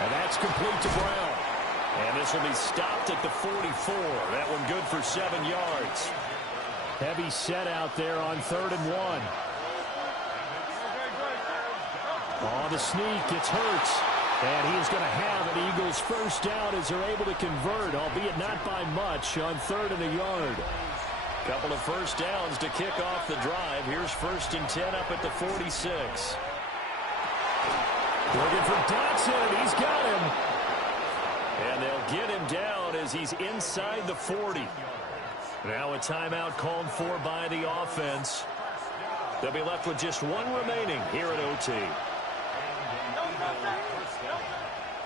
And that's complete to Brown. And this will be stopped at the 44. That one good for 7 yards. Heavy set out there on 3rd and 1. On the sneak, it's Hurts. And he is going to have an Eagles first down as they're able to convert, albeit not by much, on 3rd and a yard. Couple of first downs to kick off the drive. Here's 1st and 10 up at the 46. Looking for Dotson, and he's got him. And they'll get him down as he's inside the 40. Now a timeout called for by the offense. They'll be left with just one remaining here at OT.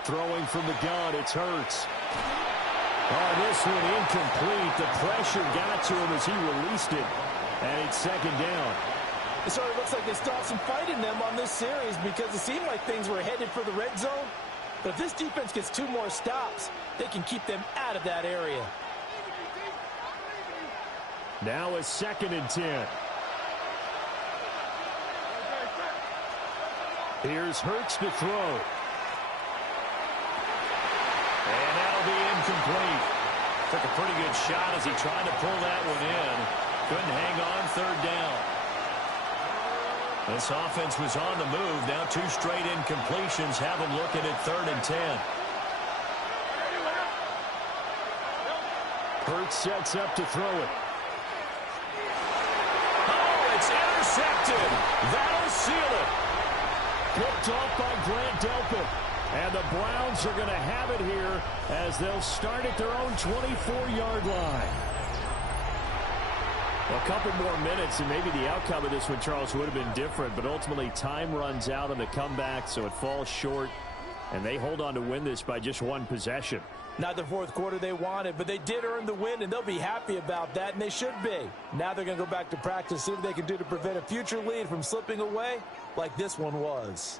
Throwing from the gun, it's Hurts. Oh, this one incomplete. The pressure got to him as he released it. And it's 2nd down. It sort of looks like they still have some fight in them on this series, because it seemed like things were headed for the red zone. But if this defense gets 2 more stops, they can keep them out of that area. Now a 2nd and 10. Here's Hurts to throw. And that'll be incomplete. Took a pretty good shot as he tried to pull that one in. Couldn't hang on 3rd down. This offense was on the move. Now 2 straight incompletions have them looking at 3rd and 10. Hurts sets up to throw it. Oh, it's intercepted. That'll seal it. Picked off by Grant Delpit. And the Browns are going to have it here as they'll start at their own 24-yard line. Well, a couple more minutes, and maybe the outcome of this one, Charles, would have been different. But ultimately, time runs out on the comeback, so it falls short. And they hold on to win this by just 1 possession. Not the 4th quarter they wanted, but they did earn the win, and they'll be happy about that, and they should be. Now they're going to go back to practice, see what they can do to prevent a future lead from slipping away like this one was.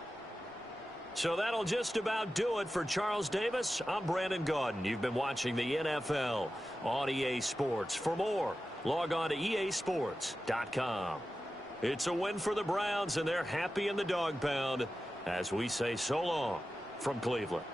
So that'll just about do it for Charles Davis. I'm Brandon Gaudin. You've been watching the NFL on EA Sports. For more, log on to easports.com. It's a win for the Browns, and they're happy in the dog pound as we say so long from Cleveland.